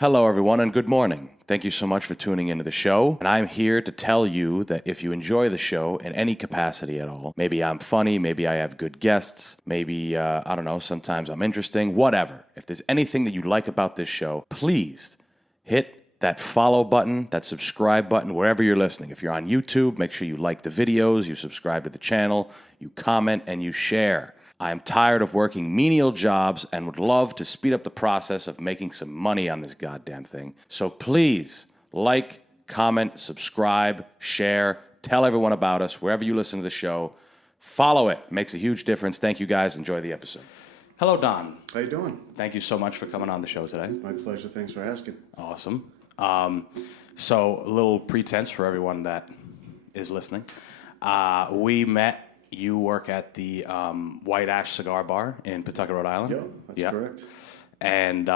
Hello, everyone, and good morning. Thank you so much for tuning into the show. And I'm here to tell you that if you enjoy the show in any capacity at all, maybe I'm funny, maybe I have good guests, maybe, I don't know, sometimes I'm interesting, whatever. If there's anything that you like about this show, please hit that follow button, that subscribe button, wherever you're listening. If you're on YouTube, make sure you like the videos, you subscribe to the channel, you comment, and you share. I am tired of working menial jobs and would love to speed up the process of making some money on this goddamn thing. So please like, comment, subscribe, share, tell everyone about us wherever you listen to the show. Follow it. Makes a huge difference. Thank you guys. Enjoy the episode. Hello, Don. How you doing? Thank you so much for coming on the show today. My pleasure. Thanks for asking. Awesome. So a little pretense for everyone that is listening. We met. You work at the White Ash Cigar Bar in Pawtucket, Rhode Island? That's correct. And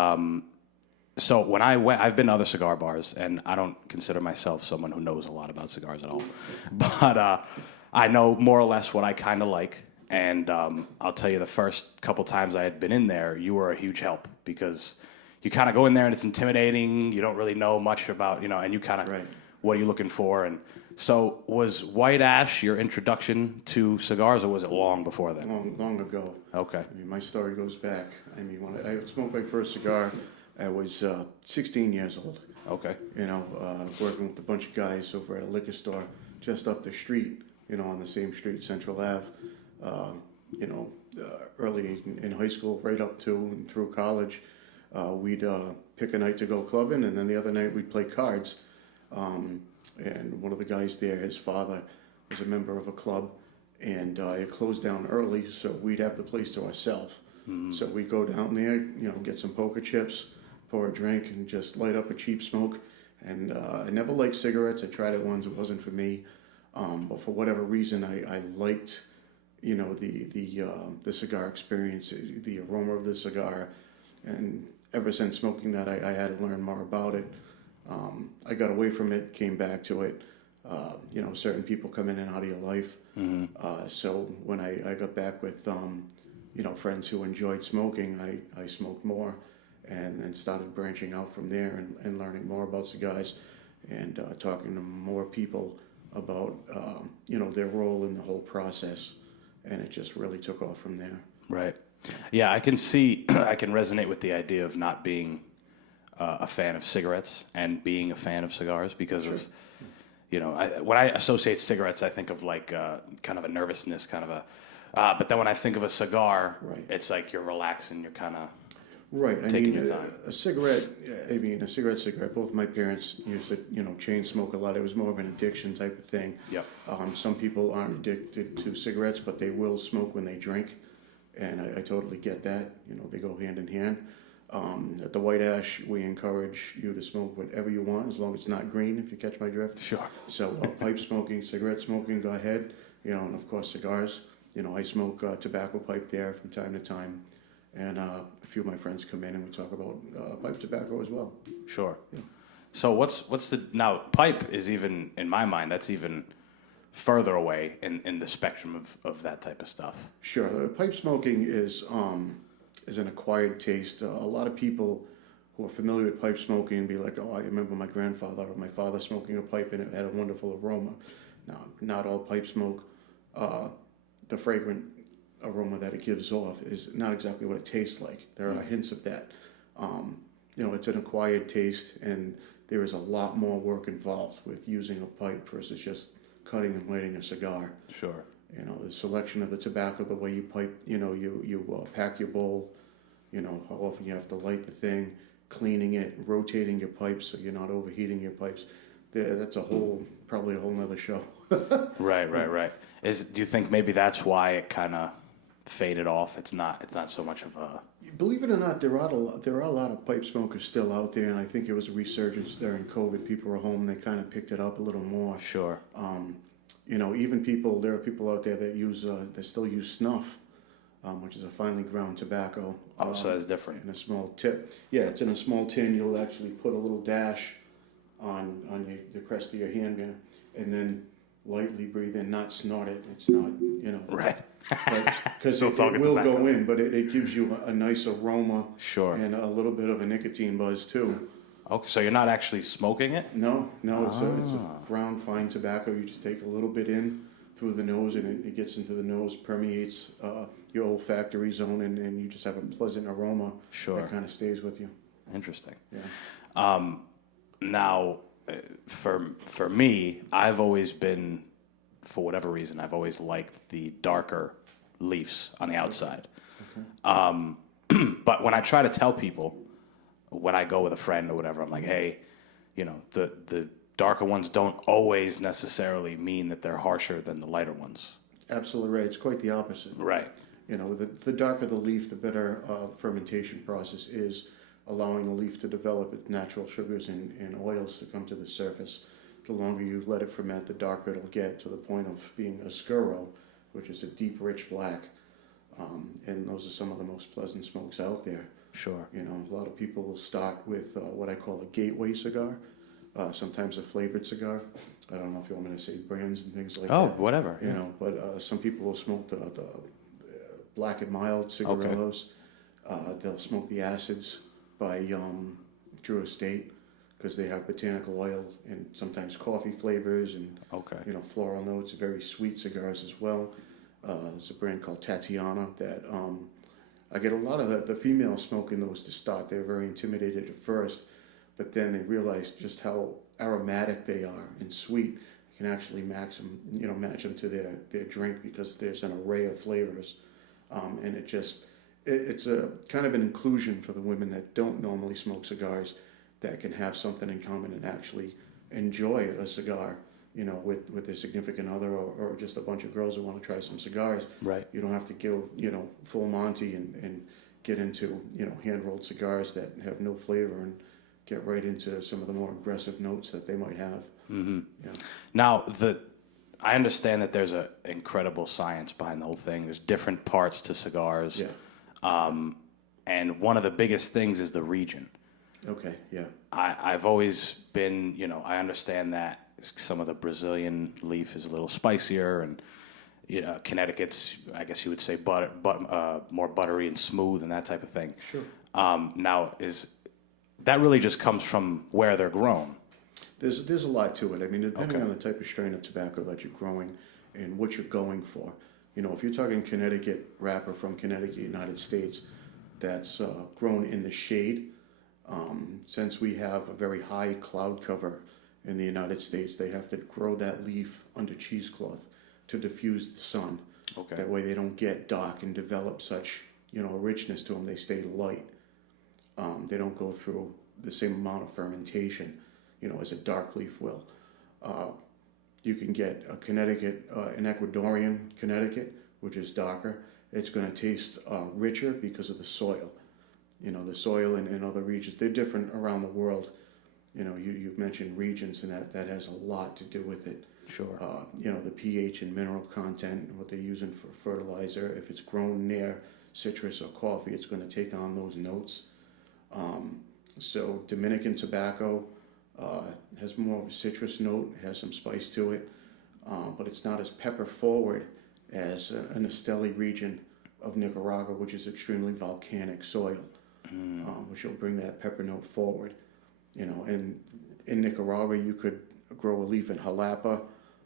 so when I've been to other cigar bars, and I don't consider myself someone who knows a lot about cigars at all, but I know more or less what I kind of like. And I'll tell you, the first couple times I had been in there, you were a huge help because you kind of go in there and it's intimidating. You don't really know much about, and you kind of, Right. What are you looking for? And so was White Ash your introduction to cigars, or was it long before that? Long ago. Okay. I mean, my story goes back. I mean, when I smoked my first cigar, I was 16 years old. Okay. Working with a bunch of guys over at a liquor store just up the street, on the same street, Central Ave. Early in high school, right up to and through college, we'd pick a night to go clubbing, and then the other night we'd play cards. And one of the guys there, his father was a member of a club, and it closed down early, so we'd have the place to ourselves. Mm-hmm. So we'd go down there, get some poker chips, pour a drink, and just light up a cheap smoke. And I never liked cigarettes. I tried it once. It wasn't for me. But for whatever reason, I liked, the cigar experience, the aroma of the cigar. And ever since smoking that, I had to learn more about it. I got away from it, came back to it. Certain people come in and out of your life. Mm-hmm. So when I got back with, friends who enjoyed smoking, I smoked more and started branching out from there and learning more about cigars and talking to more people about, their role in the whole process. And it just really took off from there. Right. Yeah, I can see, I can resonate with the idea of not being a fan of cigarettes and being a fan of cigars because Sure. of, when I associate cigarettes, I think of like kind of a nervousness, kind of a, but then when I think of a cigar, Right. It's like you're relaxing, you're kind of Right. taking your time. A cigarette, both my parents used to, chain smoke a lot. It was more of an addiction type of thing. Yep. Some people aren't addicted to cigarettes, but they will smoke when they drink. And I totally get that. They go hand in hand. At the White Ash, we encourage you to smoke whatever you want, as long as it's not green, if you catch my drift. Sure. So pipe smoking, cigarette smoking, go ahead. And of course cigars. I smoke tobacco pipe there from time to time. And a few of my friends come in and we talk about pipe tobacco as well. Sure. Yeah. So what's the, now pipe is even, in my mind, that's even further away in the spectrum of that type of stuff. Sure. Pipe smoking is an acquired taste. A lot of people who are familiar with pipe smoking be like, oh, I remember my grandfather or my father smoking a pipe and it had a wonderful aroma. Now, not all pipe smoke, the fragrant aroma that it gives off is not exactly what it tastes like. There are hints of that. It's an acquired taste, and there is a lot more work involved with using a pipe versus just cutting and lighting a cigar. Sure. The selection of the tobacco, the way you pipe, you pack your bowl, how often you have to light the thing, cleaning it, rotating your pipes so you're not overheating your pipes. That's probably a whole nother show. Right. Do you think maybe that's why it kind of faded off? It's not so much of a... Believe it or not, there are a lot of pipe smokers still out there, and I think it was a resurgence during COVID. People were home, they kind of picked it up a little more. Sure. There are people out there that still use Snuff, which is a finely ground tobacco. Oh, so that's different. In a small tip. Yeah, it's in a small tin. You'll actually put a little dash on the crest of your hand there, and then lightly breathe in, not snort it. It's not, Right. Because it will tobacco. go in, but it gives you a nice aroma. Sure. And a little bit of a nicotine buzz too. Okay, so you're not actually smoking it? No, it's a ground fine tobacco. You just take a little bit in through the nose, and it gets into the nose, permeates your olfactory zone, and you just have a pleasant aroma. Sure. That kind of stays with you. Interesting. Yeah. Now, for me, I've always been, for whatever reason, I've always liked the darker leaves on the outside. Okay. But when I try to tell people, when I go with a friend or whatever, I'm like, hey, the darker ones don't always necessarily mean that they're harsher than the lighter ones. Absolutely right. It's quite the opposite. Right. The darker the leaf, the better fermentation process is, allowing the leaf to develop its natural sugars and oils to come to the surface. The longer you let it ferment, the darker it'll get, to the point of being oscuro, which is a deep, rich black. And those are some of the most pleasant smokes out there. Sure. A lot of people will start with what I call a gateway cigar, sometimes a flavored cigar. I don't know if you want me to say brands and things like that. Oh, whatever. But some people will smoke the black and mild cigarillos. They'll smoke the acids by Drew Estate, because they have botanical oil and sometimes coffee flavors and floral notes. Very sweet cigars as well. There's a brand called Tatiana that I get a lot of the females smoking those to start. They're very intimidated at first, but then they realize just how aromatic they are and sweet. You can actually match them to their drink, because there's an array of flavors, and it's a kind of an inclusion for the women that don't normally smoke cigars, that can have something in common and actually enjoy a cigar, with their significant other, or just a bunch of girls who want to try some cigars. Right. You don't have to go, full Monty and get into, hand-rolled cigars that have no flavor, and get right into some of the more aggressive notes that they might have. Mm-hmm. Yeah. Now, I understand that there's an incredible science behind the whole thing. There's different parts to cigars. Yeah. And one of the biggest things is the region. Okay, yeah. I've always been, I understand that some of the Brazilian leaf is a little spicier, and Connecticut's, I guess you would say, more buttery and smooth and that type of thing. Sure. Now, that really just comes from where they're grown? There's a lot to it. I mean, depending on the type of strain of tobacco that you're growing and what you're going for. If you're talking Connecticut wrapper from Connecticut, United States, that's grown in the shade. Since we have a very high cloud cover in the United States, they have to grow that leaf under cheesecloth to diffuse the sun. Okay. That way they don't get dark and develop such, richness to them. They stay light. They don't go through the same amount of fermentation, as a dark leaf will. You can get a Connecticut, an Ecuadorian Connecticut, which is darker. It's going to taste richer because of the soil. The soil in other regions, they're different around the world. You've mentioned regions, and that has a lot to do with it. Sure. The pH and mineral content, what they're using for fertilizer. If it's grown near citrus or coffee, it's going to take on those notes. So Dominican tobacco has more of a citrus note, has some spice to it, but it's not as pepper forward as an Esteli region of Nicaragua, which is extremely volcanic soil, which will bring that pepper note forward. And in Nicaragua, you could grow a leaf in Jalapa,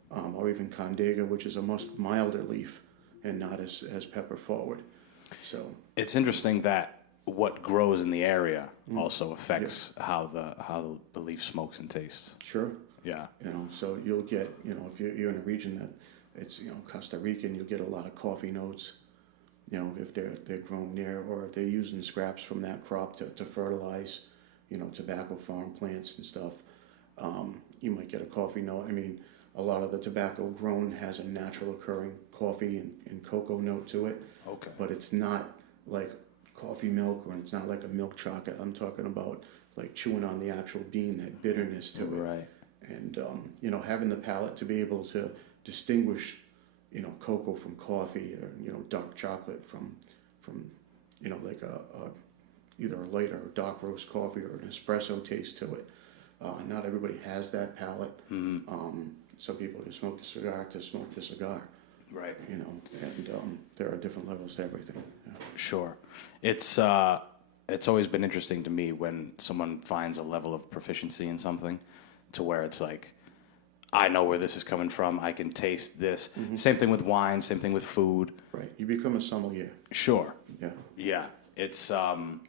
or even Condega, which is a much milder leaf and not as pepper forward. So it's interesting that what grows in the area also affects how the leaf smokes and tastes. Sure. Yeah. So you'll get, if you're in a region that it's, Costa Rican, you'll get a lot of coffee notes, if they're grown near, or if they're using scraps from that crop to fertilize, tobacco farm plants and stuff. You might get a coffee note. I mean, a lot of the tobacco grown has a natural occurring coffee and cocoa note to it. Okay. But it's not like coffee milk, or it's not like a milk chocolate. I'm talking about like chewing on the actual bean, that bitterness to it. Right. And, having the palate to be able to distinguish, cocoa from coffee, or, dark chocolate from like either a light or dark roast coffee or an espresso taste to it. Not everybody has that palate. Mm-hmm. Some people just smoke the cigar to smoke the cigar. Right. And there are different levels to everything. Yeah. Sure. It's it's always been interesting to me when someone finds a level of proficiency in something to where it's like, I know where this is coming from. I can taste this. Same thing with wine, same thing with food. Right. You become a sommelier. Sure. Yeah. Yeah. It's, and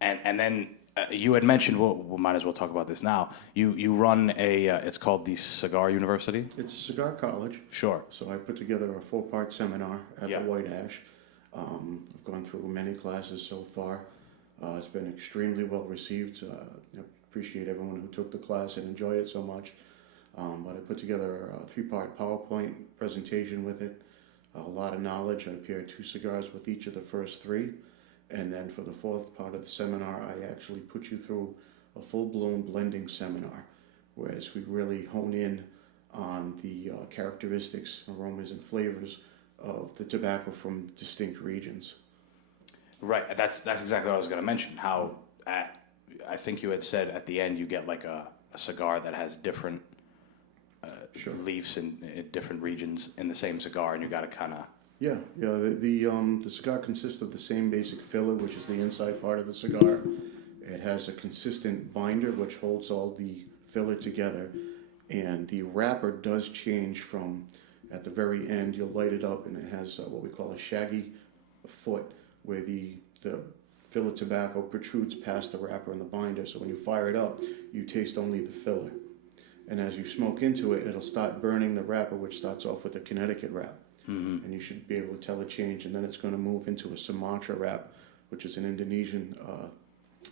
then you had mentioned, we might as well talk about this now. You run it's called the Cigar University? It's a cigar college. Sure. So I put together a 4-part seminar at Yeah. the White Ash. I've gone through many classes so far. It's been extremely well received. I appreciate everyone who took the class and enjoyed it so much. But I put together a 3-part PowerPoint presentation with it. A lot of knowledge. I paired 2 cigars with each of the first 3. And then for the 4th part of the seminar, I actually put you through a full-blown blending seminar, whereas we really hone in on the characteristics, aromas, and flavors of the tobacco from distinct regions. Right. That's exactly what I was going to mention. How I think you had said at the end you get like a cigar that has different leaves in different regions in the same cigar, and you got to kind of... Yeah. The cigar consists of the same basic filler, which is the inside part of the cigar. It has a consistent binder, which holds all the filler together, and the wrapper does change from, at the very end, you'll light it up, and it has what we call a shaggy foot, where the filler tobacco protrudes past the wrapper and the binder. So when you fire it up, you taste only the filler. And as you smoke into it, it'll start burning the wrapper, which starts off with a Connecticut wrap. And you should be able to tell a change. And then it's going to move into a Sumatra wrap, which is an Indonesian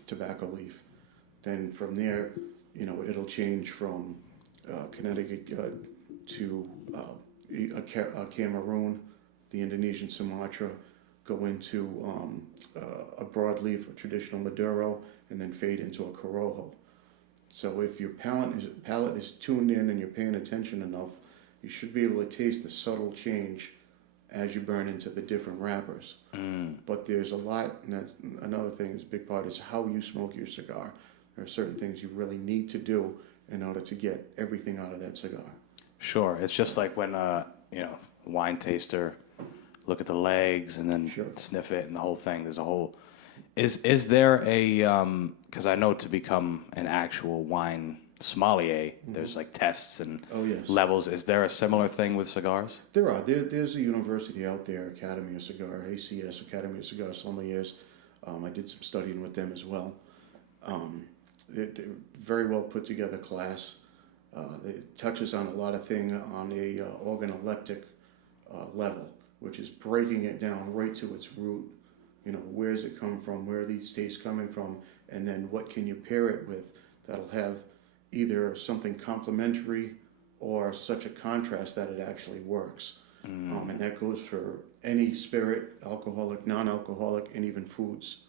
tobacco leaf. Then from there, it'll change from Connecticut to a Cameroon, the Indonesian Sumatra, go into a broadleaf, a traditional Maduro, and then fade into a Corrojo. So if your palate is tuned in and you're paying attention enough, you should be able to taste the subtle change as you burn into the different wrappers. But there's a lot, and that's another thing is a big part, is how you smoke your cigar. There are certain things you really need to do in order to get everything out of that cigar. Sure. It's just like when, wine taster, look at the legs and then sniff it and the whole thing. There's a whole... Is there a... Because I know to become an actual wine sommelier, there's like tests and levels. Is there a similar thing with cigars? There are. There's a university out there, Academy of Cigar, ACS, Academy of Cigar Sommeliers. I did some studying with them as well. They're very well put together class. It touches on a lot of things on a organoleptic level, which is breaking it down right to its root. Where does it come from? Where are these tastes coming from? And then what can you pair it with that'll have either something complementary or such a contrast that it actually works. And that goes for any spirit, alcoholic, non-alcoholic, and even foods.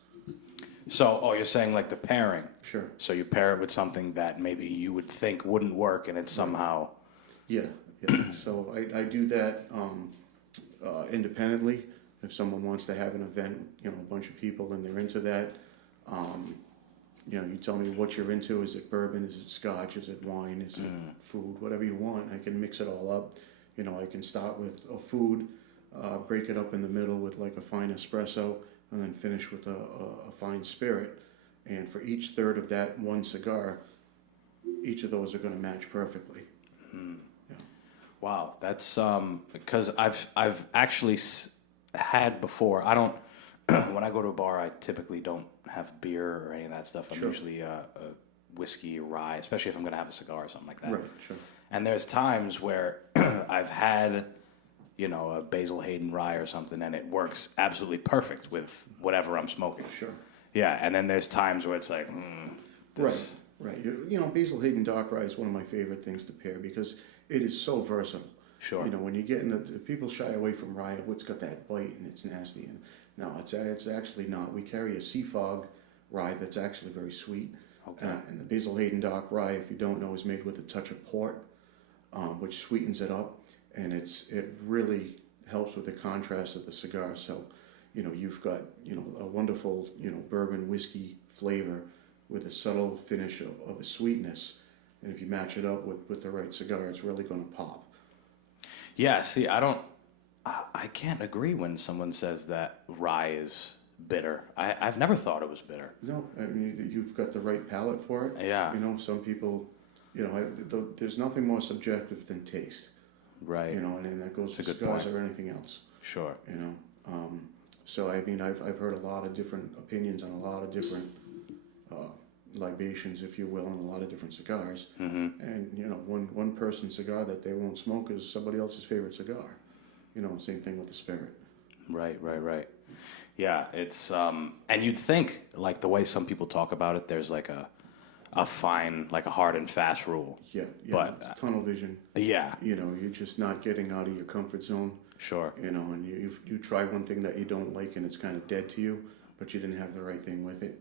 So, you're saying like the pairing. Sure. So you pair it with something that maybe you would think wouldn't work, and it's somehow... Yeah. So I do that independently. If someone wants to have an event, a bunch of people, and they're into that, you tell me what you're into. Is it bourbon? Is it scotch? Is it wine? Is it food? Whatever you want. I can mix it all up. I can start with a food, break it up in the middle with like a fine espresso, and then finish with a fine spirit. And for each third of that one cigar, each of those are going to match perfectly. Yeah. Wow, that's because I've actually had before. I don't. When I go to a bar, I typically don't have beer or any of that stuff. I'm usually a whiskey, rye, especially if I'm going to have a cigar or something like that. Right, sure. And there's times where I've had, a Basil Hayden rye or something, and it works absolutely perfect with whatever I'm smoking. Sure. Yeah, and then there's times where it's like, Right. Basil Hayden dark rye is one of my favorite things to pair because it is so versatile. Sure. When you get in the people shy away from rye, it's got that bite and it's nasty. And no, it's actually not. We carry a Sea Fog rye that's actually very sweet. Okay. And the Basil Hayden dark rye, if you don't know, is made with a touch of port, which sweetens it up, and it really helps with the contrast of the cigar. So, you've got a wonderful bourbon whiskey flavor with a subtle finish of a sweetness, and if you match it up with the right cigar, it's really going to pop. Yeah, see, I can't agree when someone says that rye is bitter. I've never thought it was bitter. No, I mean, you've got the right palate for it. Yeah. You know, some people, you know, there's nothing more subjective than taste. Right. You know, and that goes for That's a good cigars point. or anything else. Sure. You know, so I mean, I've heard a lot of different opinions on a lot of different libations, if you will, and a lot of different cigars. And you know, one person's cigar that they won't smoke is somebody else's favorite cigar. You know, same thing with the spirit. Right. Yeah, it's and you'd think, like, the way some people talk about it, there's like a fine, like a hard and fast rule. Yeah, But tunnel vision. yeah, You know, you're just not getting out of your comfort zone. sure. You know, and you try one thing that you don't like and it's kind of dead to you, but you didn't have the right thing with it.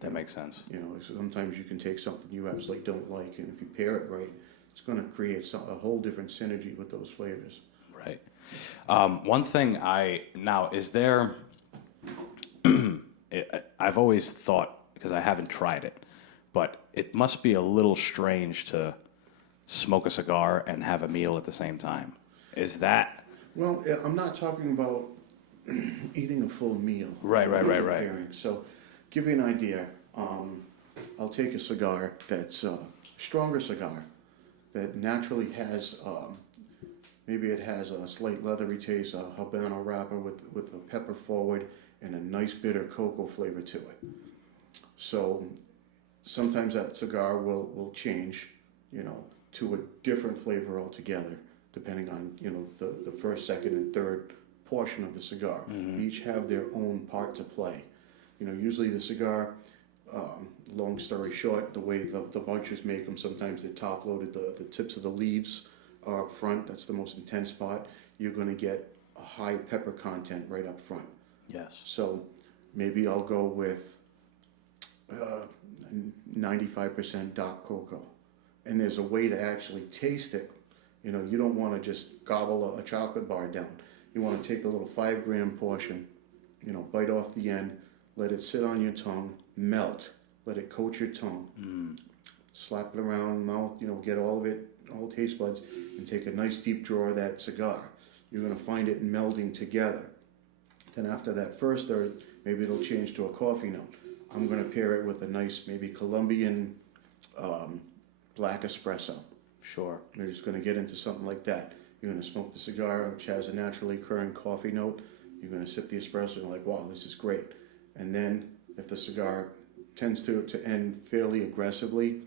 That makes sense. You know, sometimes you can take something you absolutely don't like, and if you pair it right, it's going to create a whole different synergy with those flavors. Right. One thing is there. I've always thought, because I haven't tried it, but it must be a little strange to smoke a cigar and have a meal at the same time. Is that Well, I'm not talking about eating a full meal. Right. Pairing. So, give you an idea. I'll take a cigar that's a stronger cigar that naturally has maybe it has a slight leathery taste, a Habano wrapper with a pepper forward and a nice bitter cocoa flavor to it. So sometimes that cigar will change, you know, to a different flavor altogether, depending on, you know, the first, second, and third portion of the cigar. Each have their own part to play. You know, usually the cigar, long story short, the way the bunchers make them, sometimes they're top loaded, the tips of the leaves are up front. That's the most intense part. You're going to get a high pepper content right up front. yes? So maybe I'll go with 95% dark cocoa. And there's a way to actually taste it. You know, you don't want to just gobble a chocolate bar down. You want to take a little 5-gram portion, you know, bite off the end, let it sit on your tongue, melt, let it coat your tongue, slap it around mouth, you know, get all of it, all taste buds, and take a nice deep draw of that cigar. You're going to find it melding together. Then after that first third, maybe it'll change to a coffee note. I'm going to pair it with a nice, maybe Colombian black espresso. Sure. You're just going to get into something like that. You're going to smoke the cigar, which has a naturally occurring coffee note. You're going to sip the espresso and you're like, wow, this is great. And then if the cigar tends to end fairly aggressively,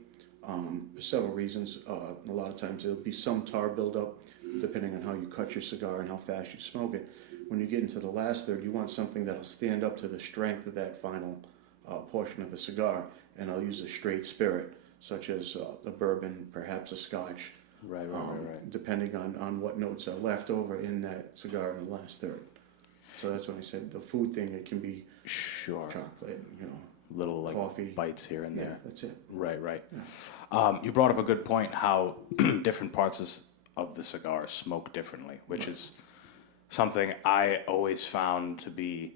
for several reasons, a lot of times there'll be some tar buildup, depending on how you cut your cigar and how fast you smoke it. When you get into the last third, you want something that'll stand up to the strength of that final portion of the cigar. And I'll use a straight spirit, such as a bourbon, perhaps a scotch. Right. Depending on what notes are left over in that cigar in the last third. So that's when I said the food thing, it can be Sure. chocolate, you know, Little like coffee. bites here and Yeah, there. that's it. Right. You brought up a good point, how different parts of the cigar smoke differently, which is something I always found to be,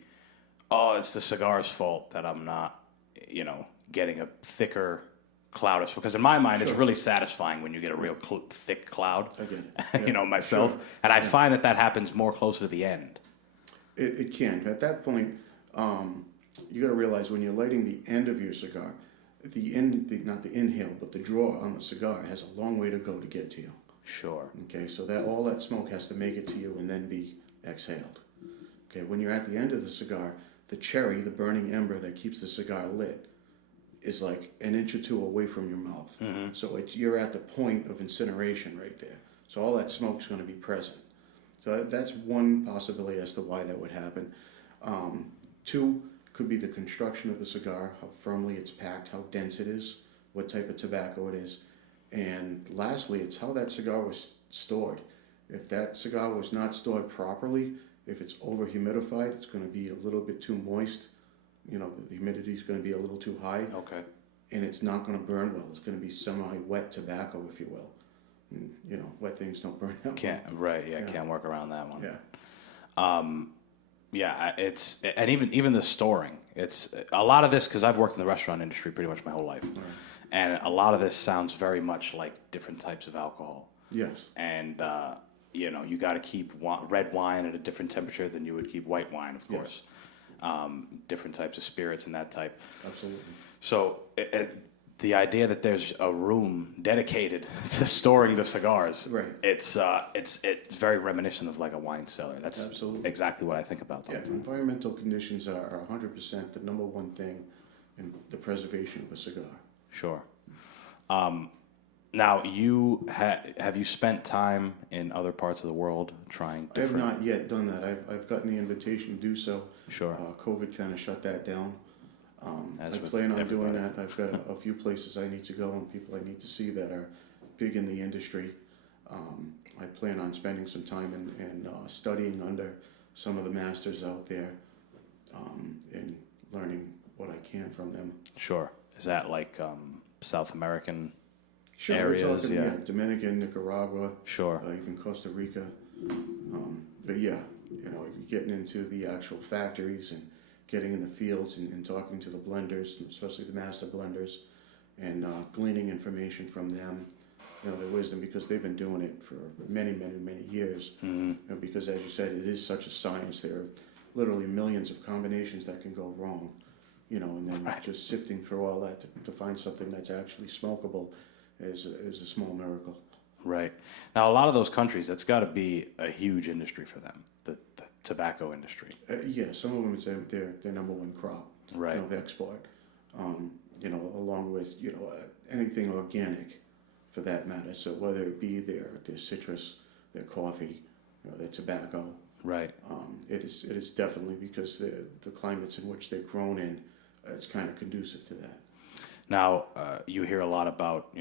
it's the cigar's fault that I'm not, you know, getting a thicker cloud of, because in my mind it's really satisfying when you get a real thick cloud. I get it. You know, myself. Sure. And I find that happens more closer to the end. It can. At that point, you got to realize when you're lighting the end of your cigar, not the inhale, but the draw on the cigar has a long way to go to get to you. Sure. Okay, so all that smoke has to make it to you and then be exhaled. Okay, when you're at the end of the cigar, the cherry, the burning ember that keeps the cigar lit, is like an inch or two away from your mouth. So you're at the point of incineration right there. So all that smoke's going to be present. So that's one possibility as to why that would happen. Two, could be the construction of the cigar, how firmly it's packed, how dense it is, what type of tobacco it is. And lastly, it's how that cigar was stored. If that cigar was not stored properly, if it's over humidified, it's going to be a little bit too moist. You know, the humidity is going to be a little too high. Okay. And it's not going to burn well. It's going to be semi-wet tobacco, if you will. And, you know, wet things don't burn out. Can't work around that one. Yeah. Yeah, it's, and even the storing. It's a lot of this, because I've worked in the restaurant industry pretty much my whole life, and a lot of this sounds very much like different types of alcohol. Yes. And you know, you got to keep red wine at a different temperature than you would keep white wine, of course. different types of spirits and that type. Absolutely. So the idea that there's a room dedicated to storing the cigars, Right. It's very reminiscent of like a wine cellar. That's Absolutely. exactly what I think about Yeah, that. environmental conditions are 100% the number one thing in the preservation of a cigar. Sure. Now, have you spent time in other parts of the world trying I have different... not yet done that. I've gotten the invitation to do so. Sure. COVID kind of shut that down. As I with plan on everybody. doing that. I've got a few places I need to go and people I need to see that are big in the industry. I plan on spending some time and studying under some of the masters out there and learning what I can from them. Sure. Is that like South American Sure, areas? we're talking, Yeah. Dominican, Nicaragua, Sure. even Costa Rica. But yeah, you're getting into the actual factories and getting in the fields and talking to the blenders, especially the master blenders, and gleaning information from them, their wisdom, because they've been doing it for many, many, many years. Mm-hmm. Because as you said, it is such a science. There are literally millions of combinations that can go wrong, and then Right. just sifting through all that to find something that's actually smokable is a small miracle. Right. Now, a lot of those countries, that's got to be a huge industry for them, the tobacco industry. Yeah, some of them it's their number one crop Right. of export. Along with anything organic, for that matter. So whether it be their citrus, their coffee, their tobacco, Right. it is definitely because the climates in which they're grown in, it's kind of conducive to that. Now, you hear a lot about,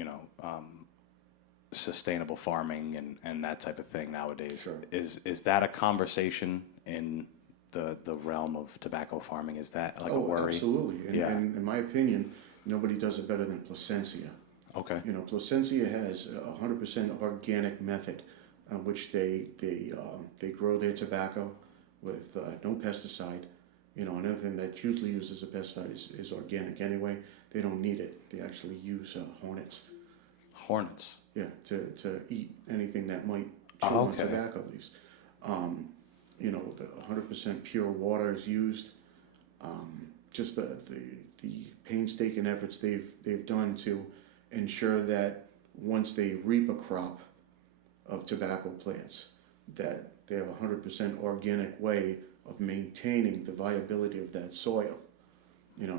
sustainable farming and that type of thing nowadays. Sure. Is that a conversation in the realm of tobacco farming? Is that like a worry? Absolutely. And, Yeah. and in my opinion, nobody does it better than Plasencia. Okay. Plasencia has a 100% organic method on which they grow their tobacco with no pesticide. And everything that usually uses a pesticide is organic anyway. They don't need it. They actually use hornets. Hornets. Yeah, to eat anything that might chew Oh, on okay. tobacco leaves. The 100% pure water is used. Just the painstaking efforts they've done to ensure that once they reap a crop of tobacco plants, that they have a 100% organic way of maintaining the viability of that soil.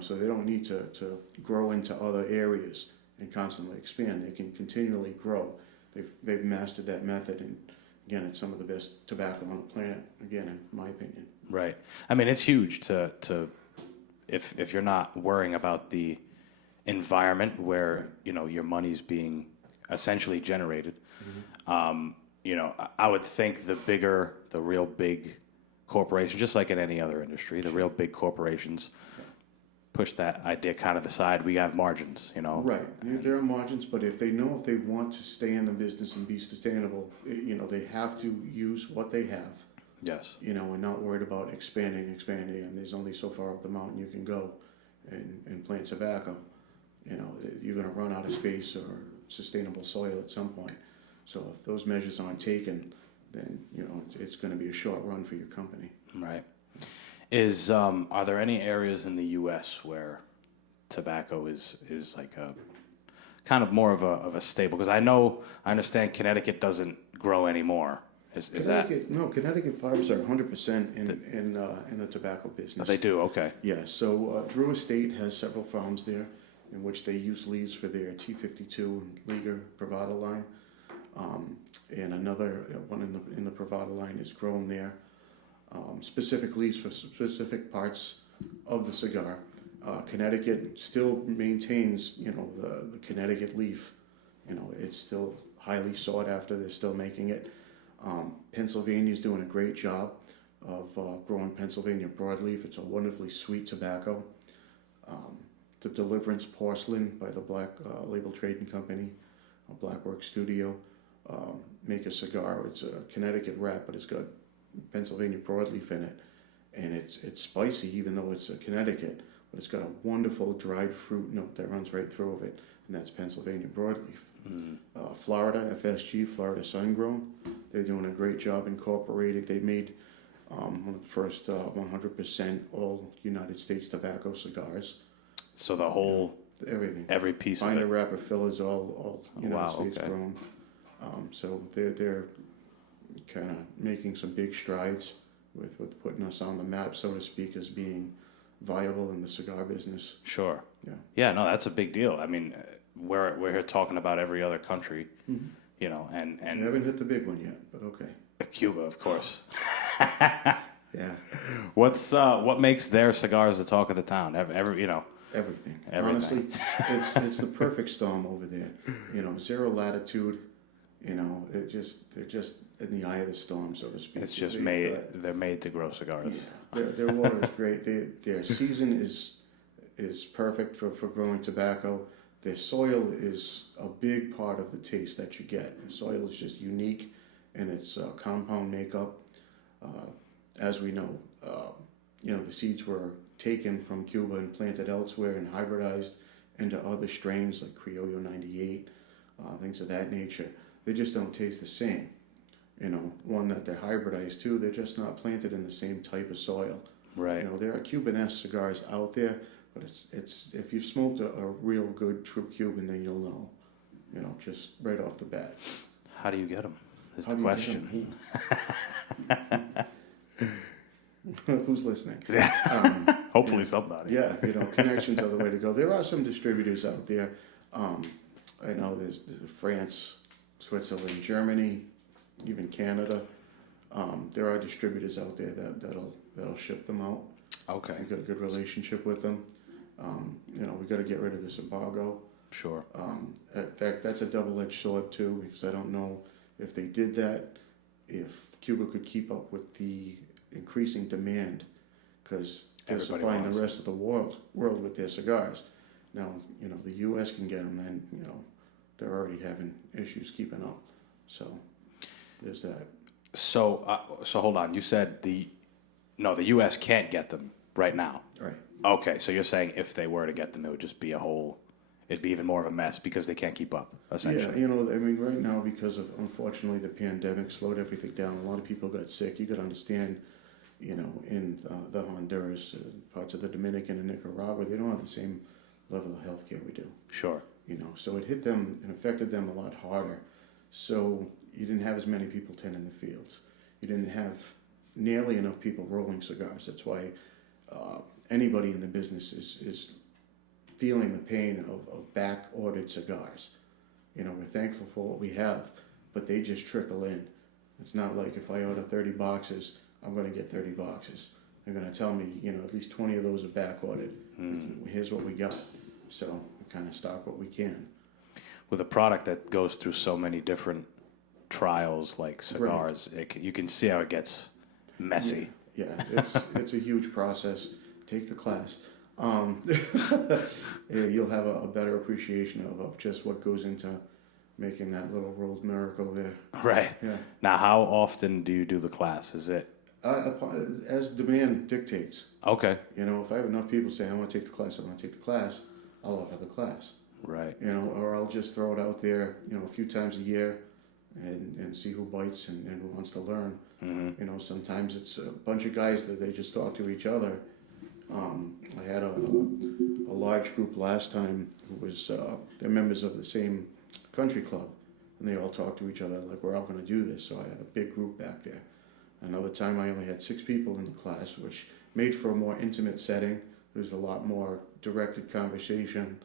So they don't need to grow into other areas and constantly expand. They can continually grow. They've mastered that method, and again, it's some of the best tobacco on the planet. Again, in my opinion. Right. I mean, it's huge to if you're not worrying about the environment where your money's being essentially generated. Mm-hmm. I would think the real big corporations, just like in any other industry, the real big corporations push that idea kind of aside. We have margins, Right. There are margins, but if they want to stay in the business and be sustainable, they have to use what they have. Yes. And not worried about expanding, and there's only so far up the mountain you can go and plant tobacco. You're going to run out of space or sustainable soil at some point. So if those measures aren't taken, then, it's going to be a short run for your company. Right. Are there any areas in the U.S. where tobacco is like a kind of more of a staple? Because I understand Connecticut doesn't grow anymore. Is that? No, Connecticut farms are 100% in the tobacco business. They do, okay. Yeah, so Drew Estate has several farms there in which they use leaves for their T52 and Liga Privada line. And another one in the Privada line is grown there. Specific leaves for specific parts of the cigar. Connecticut still maintains, the Connecticut leaf. It's still highly sought after. They're still making it. Pennsylvania's doing a great job of growing Pennsylvania broadleaf. It's a wonderfully sweet tobacco. The Deliverance Porcelain by the Black Label Trading Company, a Blackwork Studio, make a cigar. It's a Connecticut wrap, but it's got Pennsylvania broadleaf in it, and it's spicy even though it's a Connecticut, but it's got a wonderful dried fruit note that runs right through of it, and that's Pennsylvania broadleaf. Florida FSG, Florida Sun Grown, they're doing a great job incorporating. They made One of the first 100% all United States tobacco cigars. So the whole, Everything. every piece Binder, of it. wrapper, fillers, all United States okay. grown. So they're kind of making some big strides with putting us on the map, so to speak, as being viable in the cigar business. Sure. Yeah. Yeah, no, that's a big deal. I mean, we're here talking about every other country, you know, and We haven't hit the big one yet, but okay. Cuba, of course. Yeah. What makes their cigars the talk of the town? You know, Everything. Everything. Honestly, it's the perfect storm over there. You know, zero latitude. You know, they're just in the eye of the storm, so to speak. it's just they're made to grow cigars. Yeah, their water is great. Their season is perfect for growing tobacco. Their soil is a big part of the taste that you get. The soil is just unique in its compound makeup. As we know, you know, the seeds were taken from Cuba and planted elsewhere and hybridized into other strains like Criollo 98, things of that nature. They just don't taste the same. You know, one that they're hybridized to, they're just not planted in the same type of soil. Right. You know, there are Cuban-esque cigars out there, but it's if you've smoked a real good true Cuban, then you'll know. You know, just right off the bat. How do you get them? Is How the do you get question. 'em? Who's listening? Hopefully somebody. Yeah, you know, connections are the way to go. There are some distributors out there. I know there's France, Switzerland, Germany, even Canada. There are distributors out there that'll ship them out. Okay. We've got a good relationship with them. You know, we got to get rid of this embargo. Sure. That's a double-edged sword too, because I don't know if they did that, if Cuba could keep up with the increasing demand, because they're Everybody supplying wants the rest of the world with their cigars. Now, you know, the U.S. can get them, and you know, they're already having issues keeping up. So there's that. So hold on. You said the U.S. can't get them right now. Right. Okay, so you're saying if they were to get them, it would just be it'd be even more of a mess because they can't keep up, essentially. Yeah, you know, I mean, right now, because of, unfortunately, the pandemic slowed everything down. A lot of people got sick. You got to understand, you know, in the Honduras, parts of the Dominican and Nicaragua, they don't have the same level of healthcare we do. Sure. You know, so it hit them and affected them a lot harder. So you didn't have as many people tending the fields. You didn't have nearly enough people rolling cigars. That's why anybody in the business is feeling the pain of back-ordered cigars. You know, we're thankful for what we have, but they just trickle in. It's not like if I order 30 boxes, I'm going to get 30 boxes. They're going to tell me, you know, at least 20 of those are back-ordered. Here's what we got. So we kind of stock what we can. With a product that goes through so many different trials like cigars, you can see how it gets messy. Yeah, it's a huge process. Take the class. You'll have a better appreciation of just what goes into making that little world miracle there. Right. Yeah. Now, how often do you do the class? Is it? As demand dictates. Okay. You know, if I have enough people saying, I want to take the class, I'll offer the class. Right. You know, or I'll just throw it out there, you know, a few times a year and see who bites and who wants to learn. Mm-hmm. You know, sometimes it's a bunch of guys that they just talk to each other. I had a large group last time who was, they're members of the same country club, and they all talk to each other like we're all going to do this. So I had a big group back there. Another time I only had 6 people in the class, which made for a more intimate setting. There was a lot more directed conversation,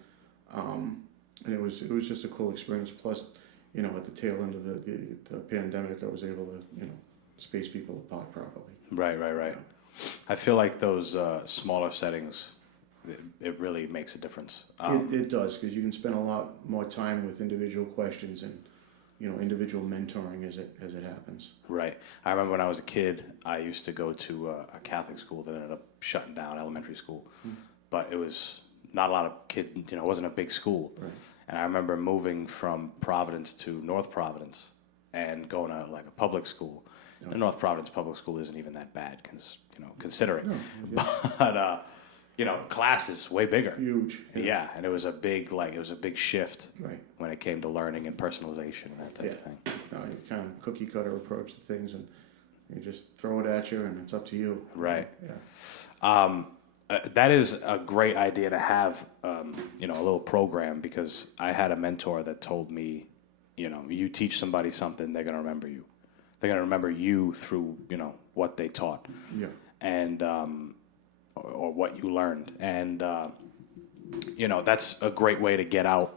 and it was just a cool experience. Plus, you know, at the tail end of the pandemic, I was able to, you know, space people apart properly. Right. Yeah. I feel like those smaller settings, it really makes a difference. It does, because you can spend a lot more time with individual questions and, you know, individual mentoring as it happens. Right. I remember when I was a kid, I used to go to a Catholic school that ended up shutting down, elementary school. But it was not a lot of kids, you know, it wasn't a big school. Right. And I remember moving from Providence to North Providence and going to like a public school. The North Providence public school isn't even that bad, considering. No, But you know, class is way bigger. huge. Yeah, and it was a big shift Right. when it came to learning and personalization and that type of thing. No, you kind of cookie cutter approach to things, and You just throw it at you, and it's up to you. Right. Yeah. That is a great idea to have, a little program, because I had a mentor that told me, you teach somebody something, they're going to remember you. They're going to remember you through, what they taught. Yeah. And, or what you learned. And, that's a great way to get out,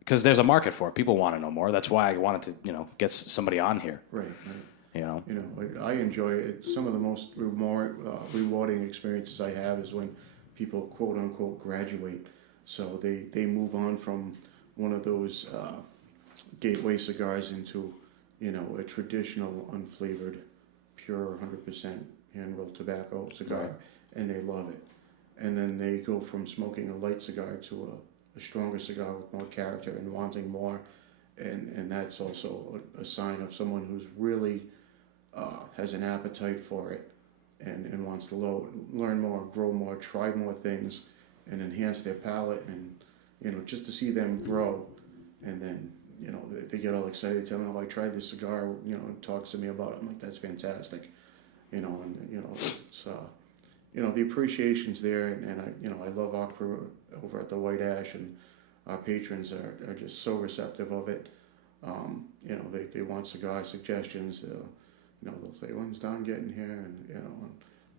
because there's a market for it. People want to know more. That's why I wanted to, get somebody on here. Right. You know, I enjoy it. Some of the most rewarding experiences I have is when people quote unquote graduate. So they move on from one of those gateway cigars into, a traditional unflavored, pure 100% hand rolled tobacco cigar, right. and they love it. And then they go from smoking a light cigar to a stronger cigar with more character and wanting more. And that's also a sign of someone who's really has an appetite for it and wants to learn more, grow more, try more things, and enhance their palate. And, just to see them grow. And then, they get all excited, tell me, oh, I tried this cigar, and talks to me about it. I'm like, that's fantastic. It's, the appreciation's there. And I love our crew over at the White Ash, and our patrons are just so receptive of it. They want cigar suggestions. They'll say, when's Don getting here? And,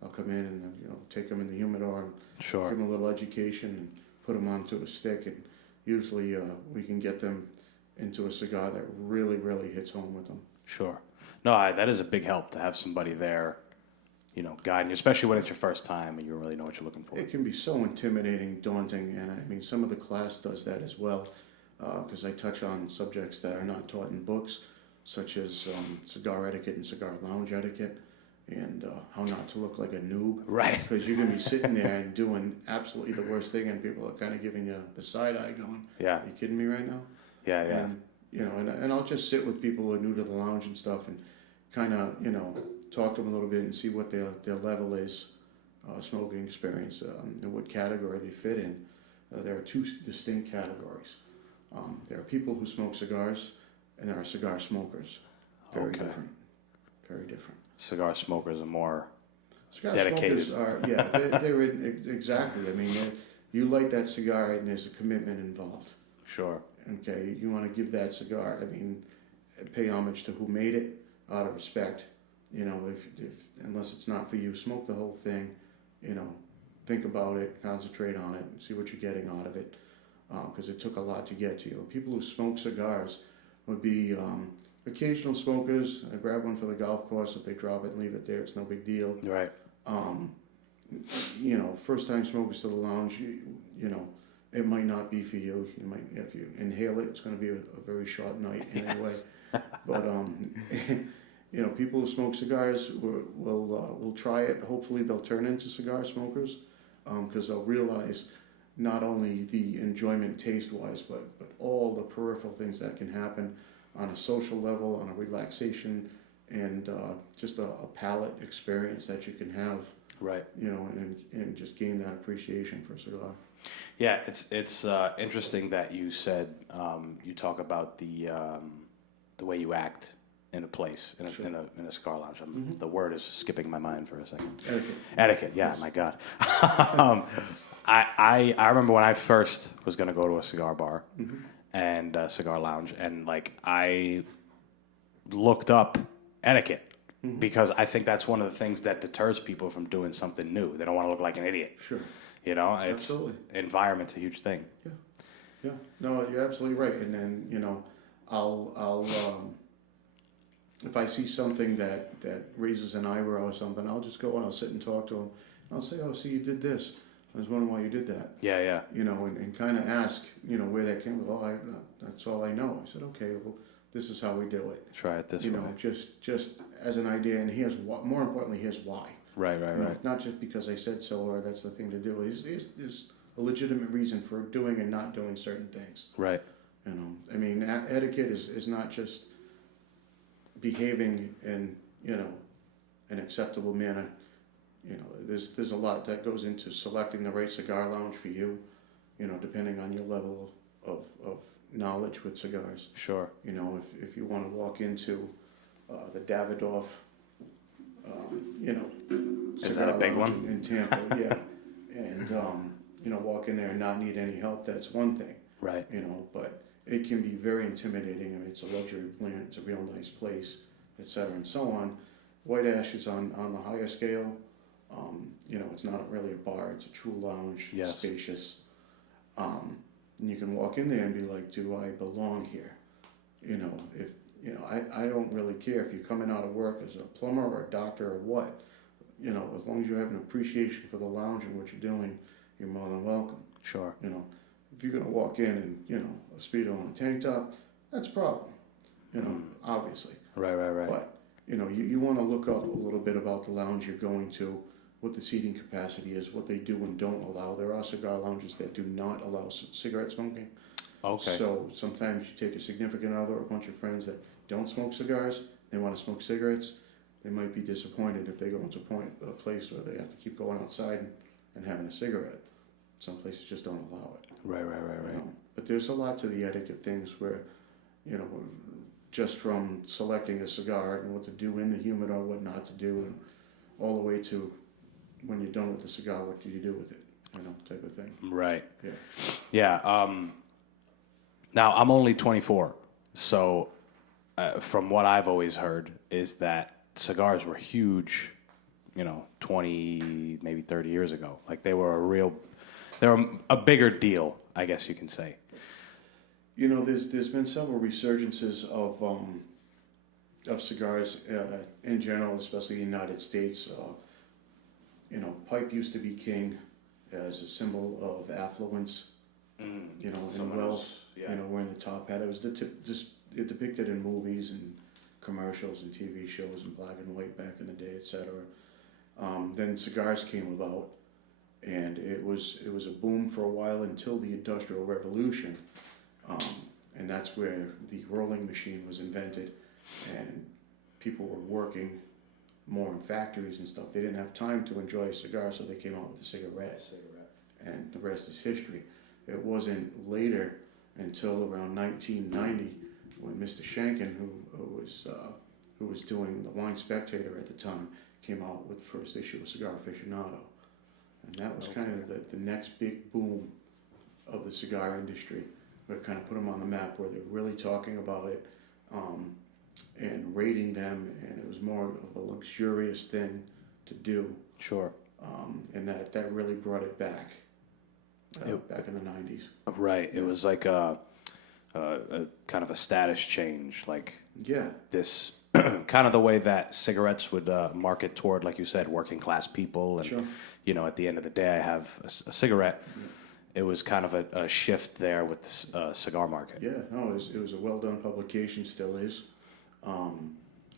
I'll come in and, take them in the humidor and Sure. give them a little education and put them onto a stick. And usually we can get them into a cigar that really, really hits home with them. Sure. No, that is a big help to have somebody there, guiding you, especially when it's your first time and you don't really know what you're looking for. It can be so intimidating, daunting, and I mean, some of the class does that as well, because I touch on subjects that are not taught in books, such as cigar etiquette and cigar lounge etiquette, and how not to look like a noob. Right. Because you're going to be sitting there and doing absolutely the worst thing, and people are kind of giving you the side eye going, Yeah. are you kidding me right now? Yeah. And, and I'll just sit with people who are new to the lounge and stuff and kind of, talk to them a little bit and see what their level is, smoking experience, and what category they fit in. There are two distinct categories. There are people who smoke cigars, and there are cigar smokers. Very different. Very different. Cigar smokers are more cigar dedicated. Smokers are, they're exactly. I mean, you light that cigar and there's a commitment involved. Sure. Okay, you want to give that cigar, pay homage to who made it out of respect. If unless it's not for you, smoke the whole thing. Think about it, concentrate on it, and see what you're getting out of it. Because it took a lot to get to you. People who smoke cigars would be occasional smokers. I grab one for the golf course. If they drop it and leave it there, it's no big deal. Right. First time smokers to the lounge, it might not be for you. You might, if you inhale it, it's going to be a very short night anyway. But people who smoke cigars will try it. Hopefully, they'll turn into cigar smokers, because they'll realize not only the enjoyment taste-wise, but all the peripheral things that can happen on a social level, on a relaxation, and just a palate experience that you can have. Right. And just gain that appreciation for a cigar. Yeah, it's interesting that you said you talk about the way you act in a place, in a cigar lounge. The word is skipping my mind for a second. Etiquette. Yeah, yes. My God. I remember when I first was going to go to a cigar bar and a cigar lounge, and I looked up etiquette because I think that's one of the things that deters people from doing something new. They don't want to look like an idiot. Sure. Absolutely. Environment's a huge thing. Yeah. No, you're absolutely right. And then I'll if I see something that raises an eyebrow or something, I'll just go and I'll sit and talk to them. I'll say, "Oh, see, you did this. I was wondering why you did that." Yeah. And kind of ask, where that came from. Oh, that's all I know. I said, okay, well, this is how we do it. Try it this way. Just as an idea, and here's what. More importantly, here's why. Right. Not just because I said so or that's the thing to do. There's a legitimate reason for doing and not doing certain things. Right. Etiquette is not just behaving in an acceptable manner. There's a lot that goes into selecting the right cigar lounge for you, depending on your level of knowledge with cigars. Sure. If you want to walk into the Davidoff, you know, Is that a big Lounge one? in Tampa, yeah. And, you know, walk in there and not need any help, that's one thing. Right. You know, but it can be very intimidating. I mean, it's a luxury plant, it's a real nice place, et cetera, and so on. White Ash is on the higher scale. You know, it's not really a bar, it's a true lounge, Yes. spacious. And you can walk in there and be like, do I belong here? You know, if, you know, I don't really care if you're coming out of work as a plumber or a doctor or what. You know, as long as you have an appreciation for the lounge and what you're doing, you're more than welcome. Sure. You know, if you're gonna walk in and, you know, a Speedo and a tank top, that's a problem. You know, obviously. Right. But, you know, you wanna look up a little bit about the lounge you're going to, what the seating capacity is, what they do and don't allow. There are cigar lounges that do not allow cigarette smoking. Okay. So sometimes you take a significant other or a bunch of friends that don't smoke cigars, they want to smoke cigarettes, they might be disappointed if they go into a place where they have to keep going outside and having a cigarette. Some places just don't allow it. Right. You know? But there's a lot to the etiquette things where, you know, just from selecting a cigar and what to do in the humidor, what not to do, and all the way to when you're done with the cigar, what do you do with it, you know, type of thing. Right. Yeah. Yeah. Now, I'm only 24, so from what I've always heard is that cigars were huge, you know, 20, maybe 30 years ago. Like they were a bigger deal, I guess you can say. You know, there's been several resurgences of cigars in general, especially in the United States. You know, pipe used to be king as a symbol of affluence. You know, and wealth. Yeah. You know, wearing the top hat. It was depicted in movies and commercials and TV shows in black and white back in the day, etc. Then cigars came about, and it was a boom for a while until the Industrial Revolution, and that's where the rolling machine was invented, and people were working more in factories and stuff. They didn't have time to enjoy a cigar, so they came out with the cigarette. And the rest is history. It wasn't later until around 1990 when Mr. Shanken, who was doing the Wine Spectator at the time, came out with the first issue of Cigar Aficionado. And that was kind of the next big boom of the cigar industry. It kind of put them on the map where they're really talking about it and rating them, and it was more of a luxurious thing to do. Sure. And that really brought it back. Back in the 90s. Right. It was like a kind of a status change, like this kind of the way that cigarettes would market toward, like you said, working class people. And, Sure. you know, at the end of the day, I have a cigarette. Yeah. It was kind of a shift there with the Cigar Market. Yeah, no, it was a well-done publication, still is.